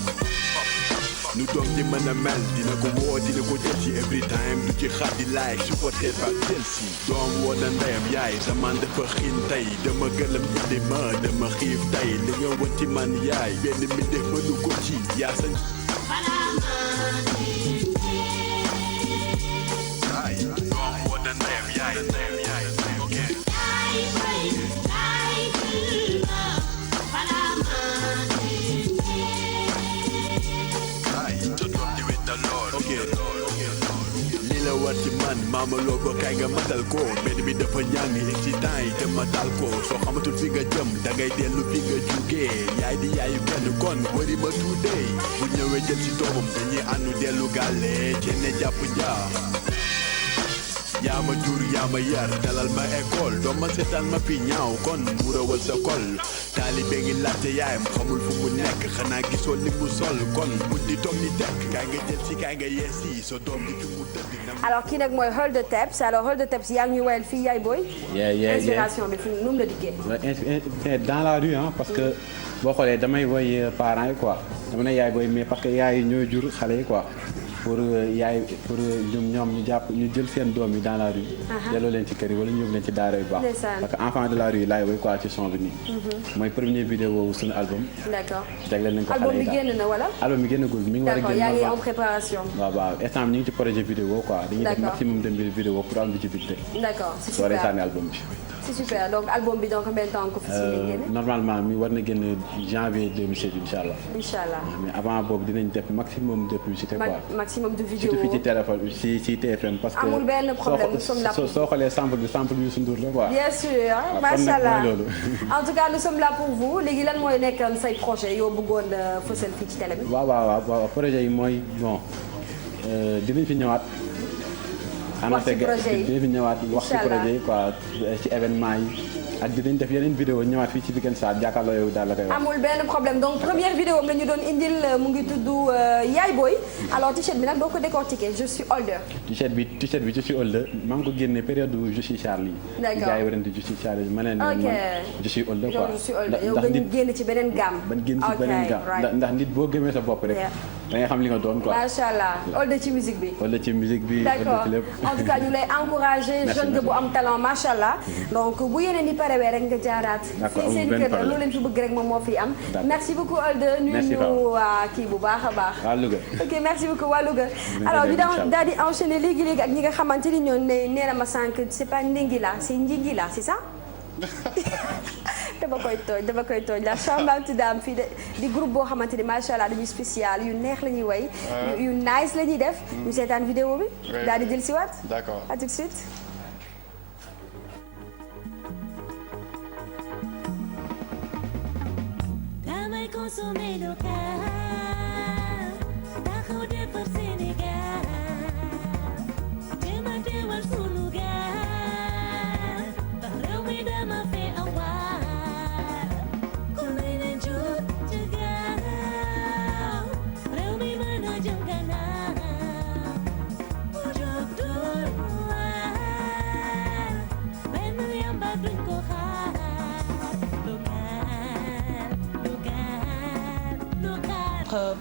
nu doom di mën a mel dina ko woo dina ko jël si every time du ci xaar di like supporté ba jël si doom woo na ndeyam yaay zaman dafa xiin tey dama gëlëm indi ma dama xiif tey li nga wën ci man yaay benn mi def mënu ko ci yaa sañ yaay doom woo na ndeyam yaay ok li la war ci man maama loo ba kay nga matal ko mbedd mi dafa ñàng excitant yi te matal ko soo xamatul fi nga jëm dangay dellu fi nga jugee yaay di yaayu kenn kon wari ma tuudee bu ñëwee jël ci doomam dañuy àndu dellu gàlle cenne jàpp njaa yaa ma jur yaa ma yar dalal ma école doom ma seetaan ma fi ñaaw kon mu rawal sa kol taalibe ngi laajte yaayam xamul fu mu nekk xanaa gisoo li mu sol kon bu di toog ni tekk kaay nga jël si kaay nga yeesi sa doom di fi mu tëdd alors kii nag mooy All the Teps alors All the Teps yaa ngi ñu wayal fii Yaay Boy. inspiration bi fi nu mu la dikkee. dans la rue parce que boo xoolee damay woy parents yi quoi dama ne Yaay Boy mais parce que yaay yi ñooy jur xale yi quoi. pour ñoom ñu jàpp ñu jël seen doom yi dans la rue. delloo leen ci kër yi wala ñu yóbbu leen ci daara yu baax. parce que enfant de la rue laay woy quoi ci son bi nii. mooy première vidéo suñu album. d'accord jagleel nañ ko xale yi album bi génn na wala. album bi génn góor mi ngi war a génn. d'accord yaa ngi en préparation. waaw instant ñu ngi ci projet vidéo quoi. dañuy def maximum de vidéo pour am visibilité. d'accord c'est super soo sànni album bi. c'est super donc album bi donc combien de temps ko fi génne. normalement mi war na génn janvier 2016 inchallah. inchallah mais avant boobu dinañ def maximum de publicité quoi. maximum de vidéo surtout fii ci téléphone ci TFM parce que amul benn problème nous sommes là soo xoolee sample bi Youssou Ndour la quoi. bien sûr macha allah en tout cas nous sommes là pour vous léegi lan mooy nekkoon say projet yoo bëggoon fësal fii ci télé bi. waaw projet yi mooy bon dinañ fi ñëwaat annoncé bi fi ñëwaat wax ci projet yi quoi ci événement yi ak dinañ def yeneen vidéo ñëwaat fii ci Weekend Stars jàkkaarloo yow daal la koy wax. amul benn problème donc première vidéo am la ñu doon indil mu ngi tudd Yaay Boy alors t-shirt bi nag boo ko décortiquer je suis older. t-shirt bi je suis older maa ngi ko génne période où je suis Charlie. d'accord gars yi warante je suis Charlie ma ne man je suis older quoi. yow nga génn ci beneen gamme. ndax nit boo gëmee sa bopp rek da nga xam li nga doon quoi. macha allah older ci musique bi. older ci musique bi. d'accord en tout cas ñu lay encourager jeune nga bu am talent macha allah donc bu yeneen di parewee rek nga jaaraat. d'accord seen kër la loo leen fi bëgg rek moom moo fi am. merci beaucoup older ñu waa kii bu baax a baax. waa Louga. ok merci beaucoup waa Louga. alors ñu daal di enchaîner léegi ak ñi nga xamante ni ñoo nee na ma sànq c'est pas ndingi la c'est njingi la c'est ça. dama koy tooñ la charmante dame fii di groupe boo xamante ni macha allah dañuy spécial yu neex la ñuy way yu nice la ñuy def ñu seetaan vidéo bi daal di jël si waat d'accord à tout de suite damay consommer local taxaw defar Sénégal dema teewal sunu gaal ndax réew mi dama fee awaar kon nañ leen jot ci gaaw réew mi mën a jëm kanam mu jóg door waar benn yamba duñ ko xaar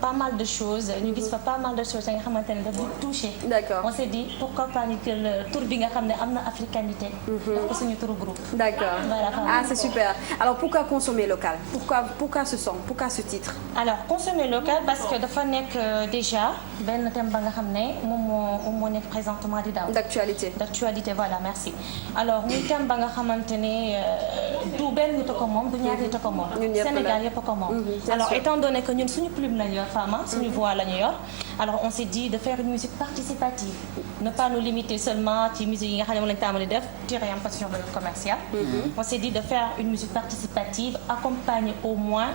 pas mal de choses ñu gis fa pas mal de choses nga xamante ne dafa touché. d'accord on s'est dit pourquoi pas ñu jël tur bi nga xam ne am na africanité. def ko suñu turu groupe. d'accord ah c'est super alors pourquoi consommer local pourquoi ce son pourquoi ce titre. alors consommer local parce que dafa nekk déjà benn thème ba nga xam ne moom moo nekk présentement di daw. d'actualité voilà merci. alors muy thème ba nga xamante ne du benn nit a ko moom du ñaar nit a ko moom. Sénégal yëpp a ko moom. alors étant donné que ñun suñu plume la ñu yor Fama suñu voix la ñu yor alors on s'est dit de faire une musique participative ne pas nous limiter seulement ci musique yi nga xam ne moom lañu tàmbali def tirer un peu sur le commercial. On s'est dit de faire une musique participative accompagner au moins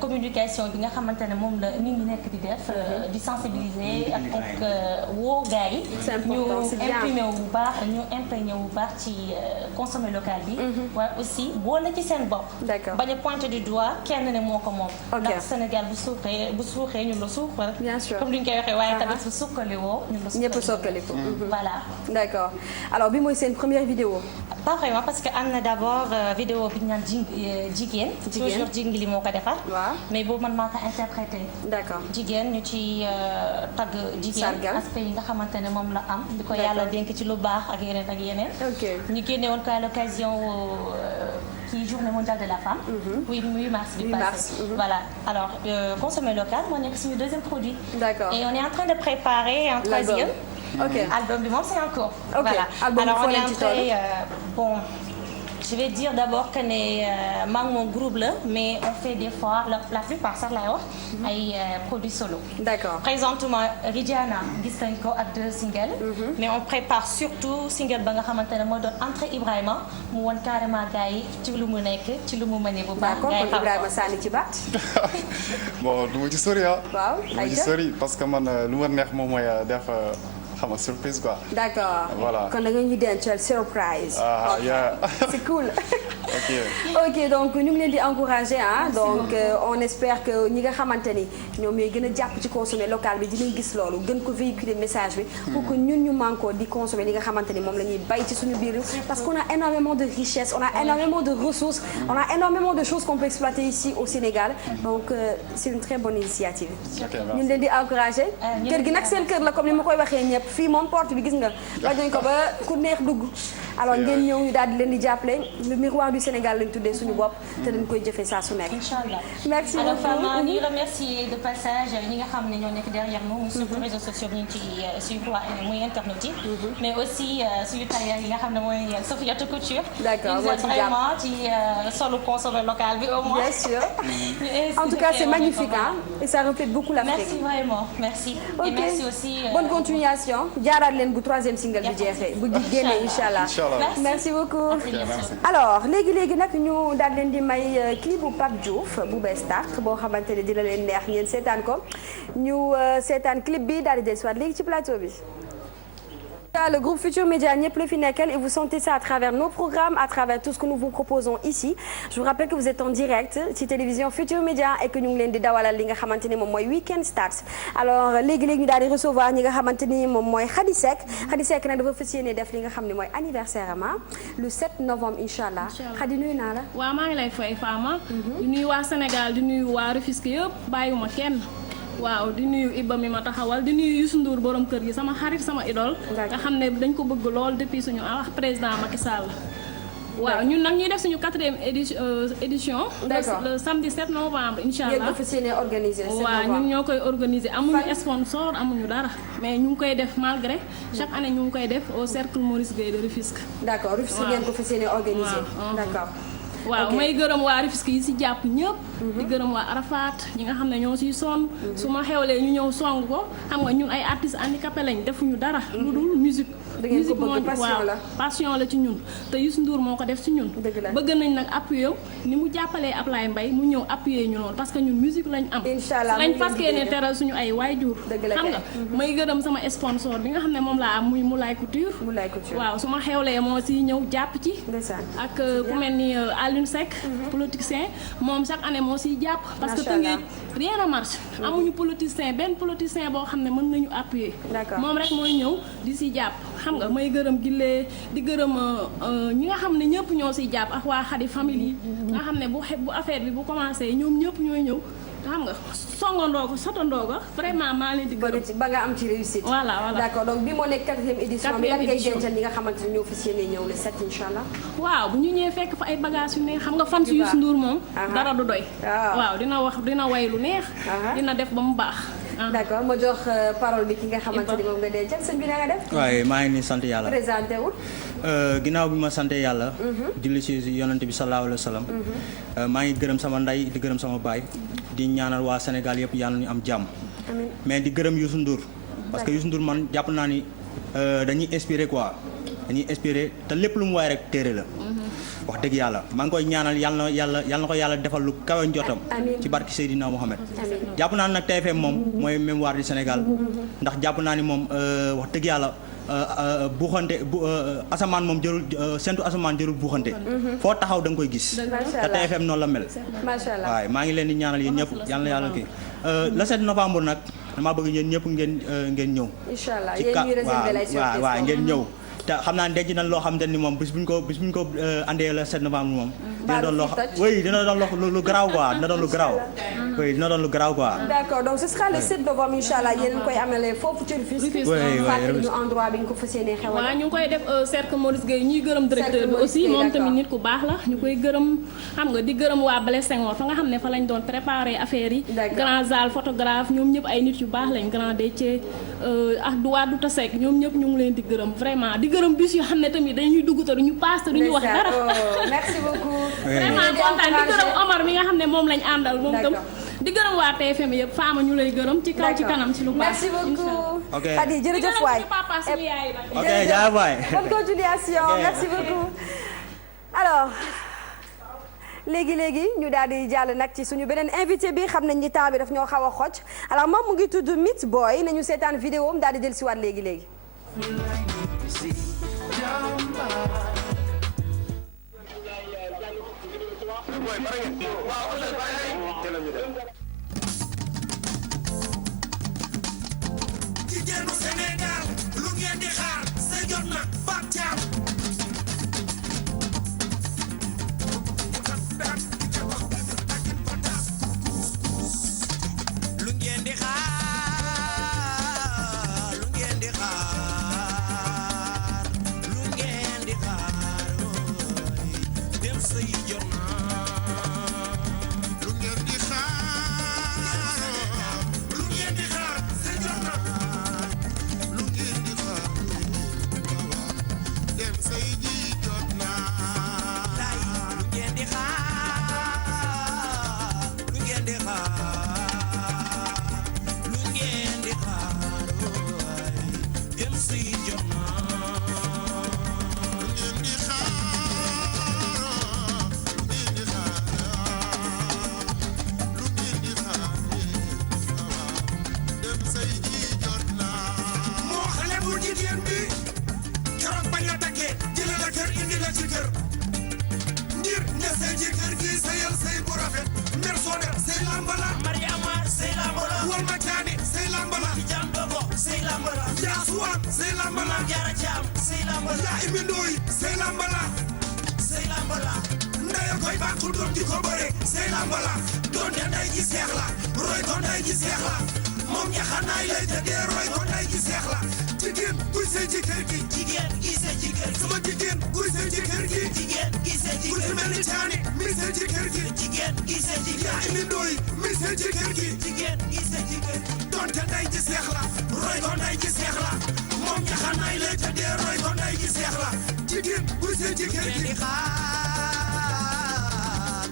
communication bi nga xamante ne moom la nit ñi nekk di def di sensibiliser ak woo gars yi ñu imprimer wu bu baax ñu imprégné wu bu baax ci consommer local bi waaye aussi boole ci seen bopp bañ a pointer du doigt kenn ne moo ko moom ndax Sénégal bu suuxee ñun la suuxal bien sûr comme duñ koy waxee waaye tamit bu sukkali woo ñun la ñëpp sokkali ko voilà d'accord alors bi mooy seen première vidéo pas vraiment parce que am na d'abord vidéo bi ñu naan jigéen toujours jingili moo ko defar mais boobu man maa ko interprété d'accord jigéen ñu ci tagg jigéen aspect yi nga xamante ne moom la am di ko yàlla dénk ci lu baax ak yeneen ñu génne woon ko à l'occasion qui journée mondiale de la femme. 8 mars bi passé. Voilà alors consommer local moo nekk suñu deuxième produit. D'accord. Et on est en train de préparer un troisième. Album bi moom c'est en cours. Voilà alors on est en train bon. Je vais dire d'abord que ne maa ngi moom groupe la mais on fait des fois la plupart sax laay wax ay produits solo. D'accord. Présentement Ridiana gis nañ ko ak 2 singles. mais on prépare surtout single ba nga xamante ne moo doon entrée Ibrahima mu won carrément gars yi ci lu mu nekk ci lu mu mënee bu baax. d'accord kon Ibrahima sànni ci baat. bon du ma ci sori ah. waaw du ma ci sori parce que man lu ma neex moom mooy def. xam nga surprise quoi. d'accord voilà kon da nga ñu dencal surprise. ah yeah. c'est cool. ok donc ñu ngi leen di encourager donc on espère que ñi nga xamante ni ñoom ñooy gën a jàpp ci consommer local bi dinañ gis loolu gën ko véhiculer message bi. pour que ñun ñu mànkoo di consommer li nga xamante ni moom la ñuy bay ci suñu biir parce qu'on a énormément de richesses on a énormément de ressources on a énormément de choses qu'on peut exploiter ici au Sénégal donc c'est une très bonne initiative. ñu leen di encourager. kër gi nag seen kër la comme ni ma koy waxee ñëpp. fii moom porte bi gis nga wax nañ ko ba ku neex dugg alors ngeen ñëw ñu daal di leen di jàppale le miroir du Sénégal lañ tuddee suñu bopp te dañ koy jëfee saa su nekk. Inch'Allah. merci alors beaucoup Fama ñu remercier de passage ñi nga xam ne ñoo nekk derrière nous. surtout réseaux sociaux bi ñu ci suivre muy internet yi. mais aussi suñu tailleur yi nga xam ne mooy Sofiatou Couture. d'accord moo ci vraiment ci solu consommer local bi au moins. bien sûr en tout cas c'est magnifique et ça reflète beaucoup l'Afrique. merci vraiment merci. et merci aussi bonne continuation. jaaraat leen bu 3e single bi jeexee bu génnee inch'Allah. merci beaucoup. alors léegi nag ñu daal leen di may clip bu Pape Diouf bu bees tàq boo xamante ne dina leen neex ngeen seetaan ko ñu seetaan clip bi daal di dellusiwaat léegi ci plateau bi. Le groupe Futur Média ñëpp la fi nekkal et vous sentez ça à travers nos programmes, à travers tout ce que nous vous proposons ici. Je vous rappelle que vous êtes en direct ci télévision Futur Média et que ñu ngi leen di dawalal li nga xamante ni moom mooy Weekend Stars. Alors léegi-léegi ñu daal di recevoir ñi nga xamante ni moom mooy Khady Seck. Khady Seck nag dafa fas yéene def li nga xam ne mooy anniversaire am le 7 novembre incha allah. Khady nuyu naa la. waaw maa ngi lay fay Fama. di nuyu waa Sénégal di nuyu waa Rufisque yëpp bàyyiwuma kenn. waaw di nuyu Iba mi ma taxawal di nuyu Youssou Ndour borom kër gi sama xarit sama idole nga xam ne dañ ko bëgg lool depuis suñu président Macky Sall. waaw ñun nag ñuy def suñu 4e édition. le samedi 7 novembre incha allah. yéen fas yéene organiser. waaw ñun ñoo koy organiser amuñu sponsor amuñu dara mais ñu ngi koy def malgré chaque année ñu ngi koy def au cercle Maurice Gueye de Rufisque. d'accord Rufisque ngeen ko fas yéene organiser. d'accord. waaw may gërëm waa Rufisque yi ci jàpp ñëpp. di gërëm waa Arafat ñi nga xam ne ñoo ciy sonn. su ma xewlee ñu ñëw song ko xam nga ñun ay artistes handicapés lañ defuñu dara. lu dul musique. musique moo passion la ci ñun te Youssou Ndour moo ko def ci ñun. bëgg nañ nag appuyer ni mu jàppalee Ablaye Mbaye mu ñëw appuyer ñu noonu parce que ñun musique lañ am. inchaallah lañ fas yéene teral suñu ay waajur. xam nga may gërëm sama sponsor bi nga xam ne moom laa am muy Moulay Couture. waaw su ma xewlee moo ciy ñëw jàpp ci. ak ku mel ni Alioune Seck politicien moom chaque année moo siy jàpp parce que Tëngéej rien ne marche amuñu benn politicien boo xam ne mën nañu appuyer moom rek mooy ñëw di si jàpp xam nga may gërëm gillee di gërëm ñi nga xam ne ñëpp ñoo siy jàpp ak waa Khady famille yi nga xam ne bu affaire bi bu commencé ñoom ñëpp ñooy ñëw xam nga songandoo ko sotandoo ko vraiment maa leen di gërëm ba nga am ci réussite. voilà d'accord donc bi moo nekk 4e édition bi lan ngay dencal ñi nga xamante ne ñoo fas yéene ñëw le 7 inchallah. waaw bu ñu ñëwee fekk fa ay bagages yu neex xam nga fan si Youssou Ndour moom dara du doy. waaw dina way lu neex. dina def ba mu baax. d'accord ma jox parole bi ki nga xamante ni moom nga dencal sëñ bi na nga def. waaye maa ngi nii sant yàlla. présenté wul. ginnaaw bi ma sant yàlla. julli ci yonent bi sallallahu alayhi wa sallam. maa ngi gërëm sama ndey di gërëm sama baay. di ñaanal waa Sénégal yëpp yàlla ñu am jàmm. mais di gërëm Youssou Ndour. parce que Youssou Ndour man jàpp naa ni dañuy inspiré quoi dañuy inspiré te lépp lu mu waay rek téere la. wax dëgg yàlla maa ngi koy ñaanal yàlla na ko yàlla defal lu kawe njottam ci barki Seydina Mohamed. jàpp naa ni nag TFM moom mooy mémoire du Sénégal ndax jàpp naa ni moom wax dëgg yàlla buuxante asamaan moom jërul sentu asamaan jërul buuxante foo taxaw da nga koy gis te TFM noonu la mel. macha allah waaye maa ngi leen di ñaanal yéen ñëpp yàlla kii le 7 novembre nag damaa bëgg yéen ñëpp ngeen ñëw. inchaallah yéen ñuy réserver lay surprise waaw ngeen ñëw. te xam naa ne denc nañ loo xam ne ni moom bis buñ ko andee le 7 novembre moom. dina doon lu garaaw quoi dina doon lu garaaw. oui dina doon lu garaaw quoi. d'accord donc ce sera le 7 novembre inchallah yéen koy amalee foofu ci Rufisque. fàttali ñu endroit bi ñu ko fas yéenee xewal. waaw ñu ngi koy def cercle Maurice Gueye ñuy gërëm directeur bi aussi moom tamit nit ku baax la ñu koy gërëm xam nga di gërëm waa Blaise Senghor fa nga xam ne fa lañ doon préparer affaire yi. grand zal photographe ñoom ñëpp ay nit yu baax lañ grand Déthié ak Douadou Tassek ñoom ñëpp ñu ngi leen di gërëm vraiment di gërëm bis yoo xam ne tamit dañuy dugg te duñu paas te duñu wax dara. merci beaucoup. vraiment kontaan di gërëm Omar mi nga xam ne moom lañ àndal moom tam di gërëm waa TFM yëpp Fama ñu lay gërëm ci kaw ci kanam ci lu baax. merci beaucoup. ok Khady jërëjëf waay. papa suñu yaay nag. ok jaajëf waay. bonne continuation merci beaucoup. alors léegi ñu daal di jàll nag ci suñu beneen invité bi xam nañ ni temps bi daf ñoo xaw a xoj alors moom mu ngi tudd Meat Boy nañu seetaan vidéo am daal di jël si waat léegi. jigéenu Sénégal lu ngeen di xaar sa jot na Fat Thiam lu ngeen di xaar lu ngeen di xaar lu ngeen di xaar dem say jot na lu ngeen di xaar lu ngeen di xaar sa jot na lu ngeen di xaar dem jëkkër ngir nga sëy ci kër gi sëyal sëy bu rafet mer soone sëy lambala Mariama sëy lambala wal ma caani sëy lambala jam dogo sëy lambala yaa suwaan sëy lambala jaara caam sëy lambala yaa imi ndooy sëy lambala sëy lambala ndaya koy bàkku doon di ko bëre sëy lambala doon de nday ji seex la roy ko nday ji seex la moom ñaxanaay lay tëddee roy ko nday ji seex la jigéen guy sëy ci kër gi jigéen gi sëy ci kër gi sama jigéen guy sëy ci kër gi jigéen gi sëy ci kër gi mel ni caani mi sëy ci kër gi jigéen gi sëy ci kër gi yaa indi ndooy mi sëy ci kër gi jigéen gi sëy ci kër gi donte nday ji seex la roy ko nday ji seex la moom ñaxanaay lay tëddee roy ko nday ji seex la jigéen guy sëy ci kër gi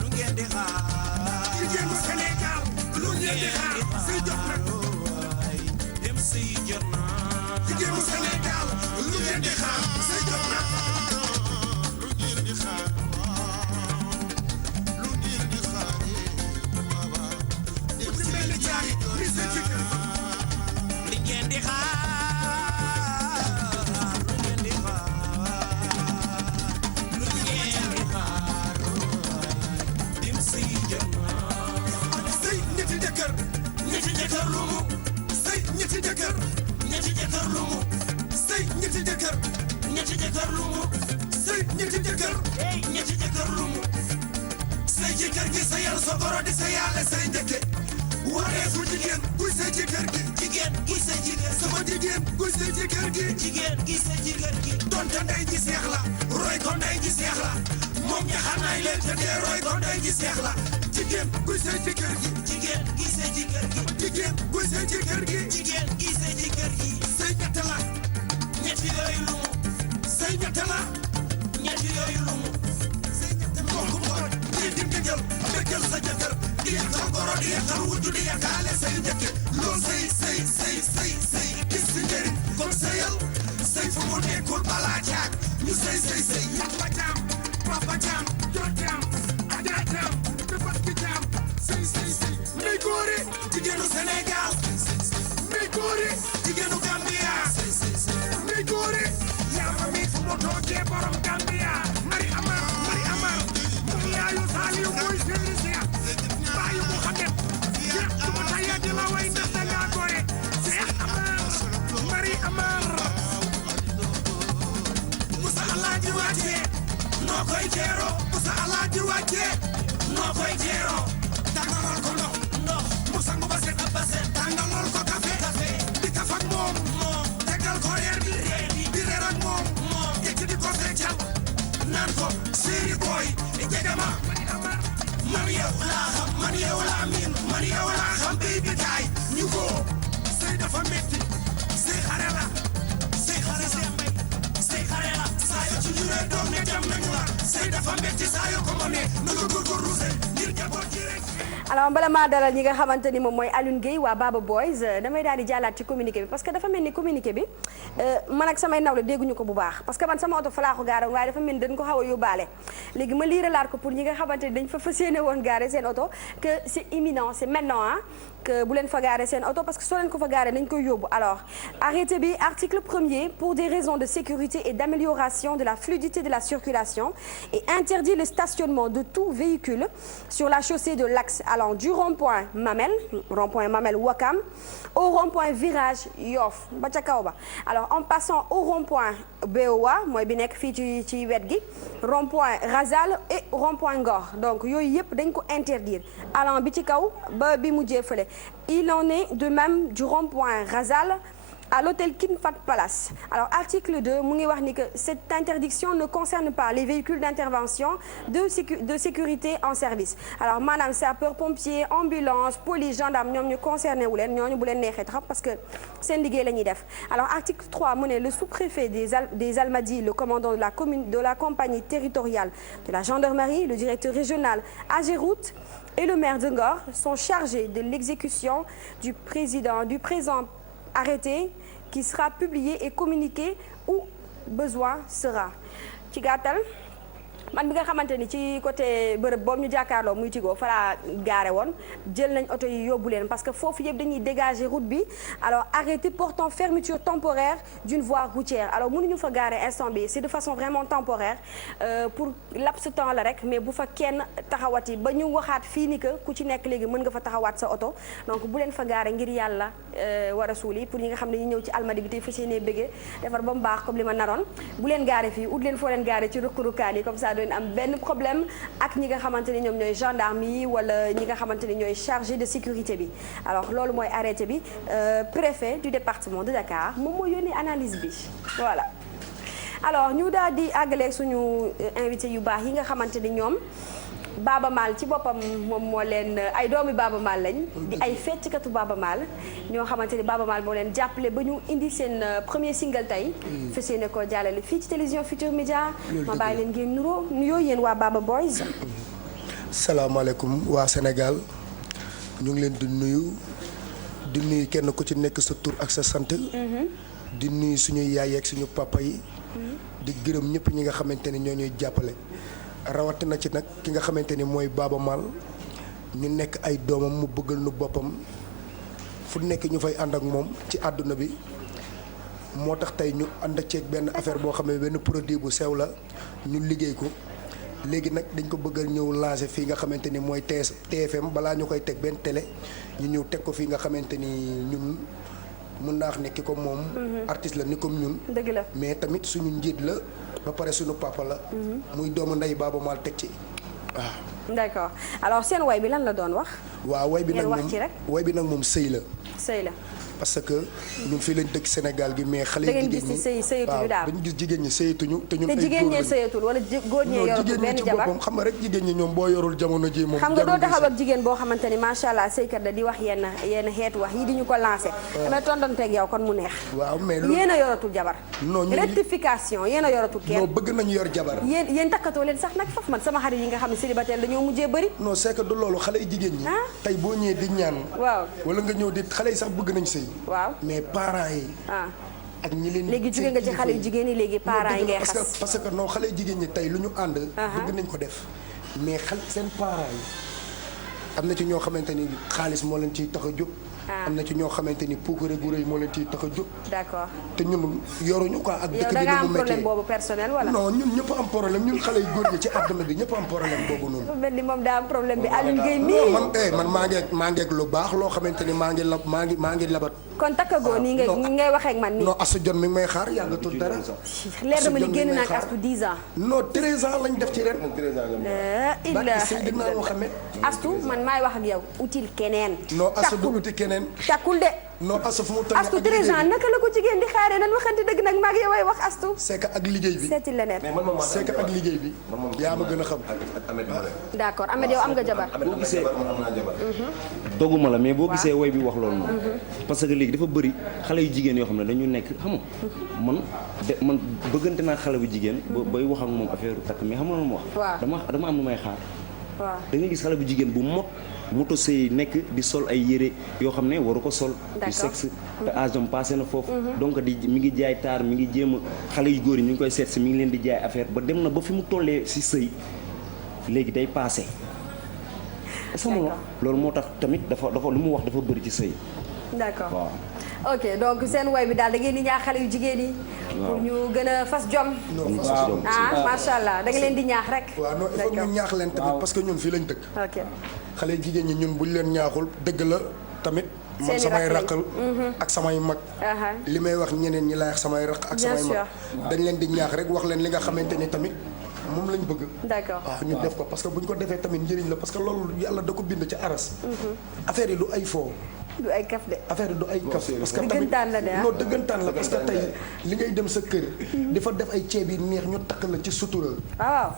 lu ngeen di xaar jigéen bu Sénégal lu ngeen di xaar sëy jot na dem sëy jot na jigéen bu Sénégal lu ngeen di xaar sëy jot na lu ngeen di xaar lu ngeen di xaar ku ci mel ni jaay mi sëy ci kër li ngeen di xaar lu ngeen di xaar lu ngeen di xaar dem sëy jot na sëy ñetti jëkkër lu mu sëy ñetti jëkkër lu mu sëy ñetti jëkkër lu mu sëy ñetti jëkkër lu mu sëy ci kër gi sëyal sa goro di sëyaale say njëkke wareefu jigéen guy sëy ci kër gi jigéen guy sëy ci kër sama jigéen guy sëy ci kër gi jigéen guy sëy ci kër gi donte ndey ji seex la roy ko ndey ji seex la moom ñaxanaay leen tëddee roy ko ndey ji seex la jigéen guy sëy ci kër gi jigéen guy sëy ci kër gi jigéen guy sëy ci kër gi jigéen guy sëy ci kër gi sëy ñett la ñett yooyu lu mu sëy ñett la ñett yooyu lu mu sëy ñett mbokk mbooj di jël bëggal sa jëkkër di yàqal goro di yàqal wujju di yàqaale say njëkke lool sëy gis si njëriñ kon sëyal sëy fu mu nekkul balaa caag ñu sëy yàlla jaam papa jaam jor jaam aja jaam defat ki jaam sëy ndey góore jigéenu Sénégal ndey góore jigéenu Gambia ndey góore yaa ma mi fu mu toogee borom Gambia mari amar moom yaayu Saliou mooy séeri Seex baayu Muhammad Seex suma taya di la way ndax da ngaa gore Seex amar mari amar musa alaaji wàccee noo koy jeero musa alaaji wàccee noo koy jeero tàngalal ko ndox mu sangu ba set tàngalal ko café di kaf ak moom tegal ko reer bi di reer ak moom yekk di ko feccal naan ko chéri boy jege ma man yow laa xam man yow laa miin man yow laa xam baby kaay ñu ko sëy dafa metti sëy xare la saa yoo ci juree doom ne jam nañu la sëy dafa metti saa yoo ko mënee na nga góorgóorlu sëy ngir jaboot ji rek. alors bala maa dalal ñi nga xamante ni moom mooy Alioune Gueye waa Baba Boys damay daal di jàllaat ci communiqué bi parce que dafa mel ni communiqué bi man ak samay nawle dégguñu ko bu baax parce que man sama oto fa laa ko gaaroon waaye dafa mel ni dañ ko xaw a yóbbaale léegi ma liiralaat ko pour ñi nga xamante ni dañ fa fas yéene woon gaare seen oto que c'est imminent c'est maintenant que bu leen fa gaare seen oto parce que soo leen ko fa gaare dañ koy yóbbu. Alors arrêté bi article 1er pour des raisons de sécurité et d'amélioration de la fluidité de la circulation et interdit le stationnement de tout véhicule sur la chaussée de l'axe allant du rond-point Mamel Ouakam au rond-point virage Yoff ba ca kaw ba. Alors en passant au rond-point BOA mooy bi nekk fii ci wet gi rond-point Razal et rond-point Ngor donc yooyu yëpp dañ ko interdire allant bi ci kaw ba bi mujjee fële. Il en est de même du rond-point Razal à l'hôtel King Fahd Palace. Alors article 2 mu ngi wax ni que cette interdiction ne concerne pas les véhicules d'intervention de sécurité en service. Alors maanaam sapeurs-pompiers, ambulance, police, gendarme ñoom ñu concerné wu leen ñooñu bu leen neexee trop parce que seen liggéey la ñuy def. Alors article 3 mu ne le sous-préfet des Almadies, le commandant de la compagnie territoriale de la gendarmerie, le directeur régional AGEROUTE et le maire de Ngor sont chargés de l'exécution du présent arrêté qui sera publié et communiqué où besoin sera. ci gàttal man bi nga xamante ni ci côté bërëb boobu ñu jàkkaarloo muy Tigo fa laa gaare woon jël nañ oto yi yóbbu leen parce que foofu yëpp dañuy dégager route bi alors arrêté portant fermeture temporaire d'une voie routière alors mënuñu fa garer instant bi c'est de façon vraiment temporaire pour laps de temps la rek mais bu fa kenn taxawati ba ñu waxaat fii ni que ku ci nekk léegi mën nga fa taxawaat sa oto donc bu leen fa gaare ngir yàlla war a suuli pour ñi nga xam ne ñu ñëw ci Almadies bi tey fas yéenee bëggee defar ba mu baax comme li ma naroon bu leen gaare fii ut leen foo leen gaare ci ruq-ruqaan yi comme ça doon am benn problème ak ñi nga xamante ni ñoom ñooy gendarme yi wala ñi nga xamante ni ñooy chargé de sécurité bi alors loolu mooy arrêté bi préfet du département de Dakar moom mooy yónnee analyse bi voilà alors ñu daal di àggaleeg suñu invité yu baax yi nga xamante ni ñoom Baaba Maal ci boppam moom moo leen ay doomi Baaba Maal lañ di ay fecckatu Baaba Maal ñoo xamante ni Baaba Maal moo leen jàppale ba ñu indi seen premier single tey fas yéene ko jàllale fii ci télévision Futurs Médias ma bàyyi leen ngeen nuyoo yéen waa Baba Boys. salaamaaleykum waa Sénégal ñu ngi leen di nuyu kenn ku ci nekk sa tur ak sa sant di nuyu suñuy yaay ak suñu papa yi di gërëm ñëpp ñi nga xamante ni ñoo ñuy jàppale rawatina ci nag ki nga xamante ni mooy Baaba Maal ñu nekk ay doomam mu bëggal nu boppam fu nekk ñu fay ànd ak moom ci àdduna bi moo tax tey ñu ànd ceeg benn affaire boo xam ne benn produit bu sew la ñu liggéey ko léegi nag dañ ko bëggal ñëw lancé fii nga xamante ni mooy TFM balaa ñu koy teg benn télé ñu ñëw teg ko fii nga xamante ni ñun mun naa wax ne ki ko moom artiste la ni comme ñun dëgg la mais tamit suñu njiit la ba pare suñu papa la muy doomu ndey Baaba Maal teg ci waaw d'accord alors seen way bi lan la doon wax waaw way bi nag moom sëy la parce que ñun fii lañ dëkk Sénégal gi mais xale yi jigéen ñi sëyatuñu daal dañu gis jigéen ñi sëyatuñu te ñun ay jigéen ñi sëyatul wala góor ñee yoratul benn jabar boppam xam nga rek jigéen ñi ñoom boo yorul jamono ji moom xam nga doo taxaw ak jigéen boo xamante ni macha allah sëykat da di wax yenn xeetu wax yi di ñu ko lancé damay tontanteeg yow kon mu neex waaw mais yéen a yoratul jabar non rectification yéen a yoratul kenn non bëgg nañu yor jabar yéen takkatoo leen sax nag foofu man sama xarit yi nga xam ne célibataire dañoo mujjee bëri non c'est que du loolu xale yi jigéen ñi tey boo ñëwee di ñaan waaw wala nga ñëw di xale yi sax bëgg nañ sëy waaw mais parents yi ak ñi leen léegi jóge nga ci xale yu jigéen ñi léegi parents yi ngay xas parce que non xale yu jigéen ñi tey lu ñu ànd bëgg nañ ko def mais xale seen parents yi am na ci ñoo xamante ni xaalis moo leen ciy tax a jóg am na ci ñoo xamante ni puukare gu rëy moo leen ciy tax a jóg d'accord te ñun yoruñu quoi ak dëkk bi yow da nga am ni mu problème méttee boobu personnel wala non ñun ñëpp am problème ñun xale yu góor ñi ci àdduna bi ñëpp am problème boobu noonu mel ni moom daa am problème bi Alioune Gueye mii man maa ngeeg lu baax loo xamante ni maa ngi labat kon takkagoo nii ngay waxee ak man nii non asu jon mi ngi may xaar yàggatul dara leer dama ni génn naa ak astu 10 ans non 13 ans lañ def ci ren astu man maay wax ak yow utile keneen non asu du uti keneen takkul de non asu fu mu toll astu 13 ans naka la ko jigéen di xaaree nan waxante dëgg nag maag yow ay wax astu c'est que ak liggéey bi seeti leneen c'est que ak liggéey bi yaa ma gën a xam d'accord Ahmed yow am nga jabar boo gisee doguma la mais boo gisee woy bi wax loolu moom parce que léegi dafa bëri xale yu jigéen yoo xam ne dañu nekk xam nga man bëggante naa xale bu jigéen bay wax ak moom affaire takk mais xam nga lu ma wax dama am lu may xaar da nga gis xale bu jigéen bu moto sëy nekk di sol ay yére yoo xam ne waru ko sol du sexe te âge am passé na foofu donc mi ngi jaay taar mi ngi jéem a xale yu góor yi ñu ngi koy seet si mi ngi leen di jaay affaire ba dem na ba fi mu tollee si sëy léegi day passé sama loolu moo tax tamit dafa lu mu wax dafa bëri ci sëy d'accord waaw ok donc seen woy bi daal da ngeen di ñaax xale yu jigéen yi pour ñu gën a fas jom macha allah da nga leen di ñaax rek waaw non il faut ñu ñaax leen tamit parce que ñun fii lañ dëkk ok xale yu jigéen ñi ñun buñ leen ñaaxul dëgg la tamit man samay raqal ak samay mag li may wax ñeneen ñi laay wax samay raq ak samay mag dañ leen di ñaax rek wax leen li nga xamante ni tamit moom lañ bëgg d'accord waaw ñu def ko parce que bu ñu ko defee tamit njëriñ la parce que loolu yàlla da ko bind ci aras affaire yi du ay foo du ay kaf de affaire du ay kaf parce que dëggantaan la de non dëggantaan la parce que tey li ngay dem sa kër di fa def ay ceeb yi neex ñu takk la ci sutura waaw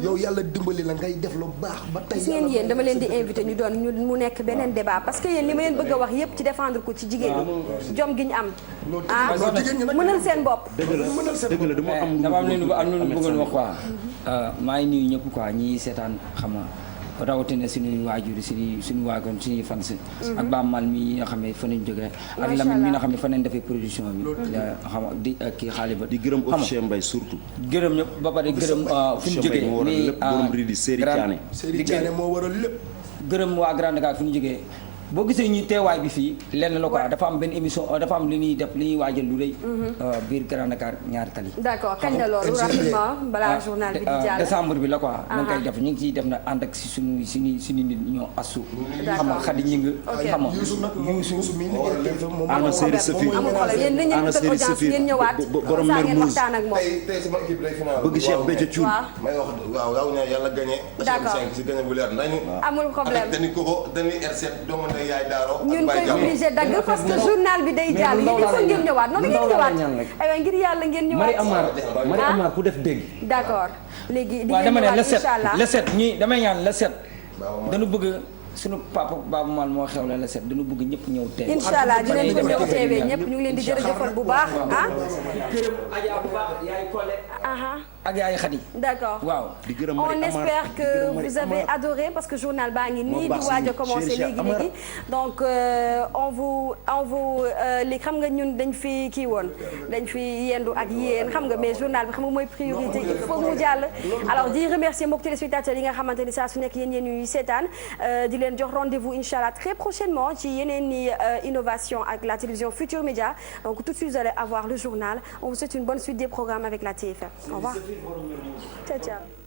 yow yàlla dimbali la ngay def lu baax ba tey gis ngeen yéen dama leen di invité ñu doon mu nekk beneen débat parce que yéen li ma leen bëgg a wax yépp ci défendre ko ci jigéen ñi jom gi ñu am mënal seen bopp dëgg la dama am lu bëggoon wax quoi maa ngi nuyu ñëpp quoi ñi seetaan xam nga rawatina suñuy waajur suñu waagoon suñuy fans ak Ba Mal mi nga xam ne fa nañ jógee ak Lamine mi nga xam ne fa nañ defee production bi xam nga di ak kii xaali ba di gërëm officier Mbaye surtout gërëm ñëpp ba pare gërëm fu ñu jógee nii borom ridi Seri Thiané moo waral lépp gërëm waa Grand Dakar fu ñu jógee boo gisee ñuy teewaay bi fii lenn la quoi dafa am benn émission dafa am li ñuy def li ñuy waajal lu rëy biir Grand Dakar ñaari tali d'accord kañ la loolu rapidement balaa journal bi di jàll décembre bi la quoi na nga koy def ñu ngi ciy def na ànd ak si suñu nit ñoo asu xam nga xadi ñi nga xam nga Youssou mi ana série Safi yéen dañu leen audience ngeen ñëwaat borom Mermoz waxtaan ak moom tey sama équipe lay final bëgg Cheikh Béthio Thioune may wax waaw waaw ñaa yàlla gagné si gagné bu leer nañu amul problème dañu ko dañu R7 doomu na yaay daaro ñun koy obligé dagg parce que journal bi day jàll yéen il faut ngeen ñëwaat noonu ngeen ñëwaat aywa ngir yàlla ngeen ñëwaat Marie Amar ku def dégg d'accord léegi di waaw ngeen dama ne ñëwaat inshallah le 7 ñi damay ñaan le 7 dañu bëgg suñu papa Baaba Maal moo xew la set dañu bëgg ñëpp ñëw teew inshallah dinañ ko ñëw teewee ñëpp ñu ngi leen di jërëjëfal bu baax ah gërëm Adja bu baax yaay Kole ak yaay Khady d'accord waaw on espère que vous avez adoré parce que journal baa ngi nii di waaj a commencé léegi donc on vous li xam nga ñun dañ fi kii woon dañ fi yendu ak yéen xam nga mais journal bi xam nga mooy priorité il faut mu jàll alors di remercier mbokk téléspectateurs yi nga xamante ni saa su nekk yéen ñuy seetaan di leen jox rendez-vous inchallah très prochainement ci yeneen ni innovation ak la télévision Futur Média donc tout de suite vous allez avoir le journal on vous souhaite une bonne suite des programmes avec la TFM au revoir ciao ciao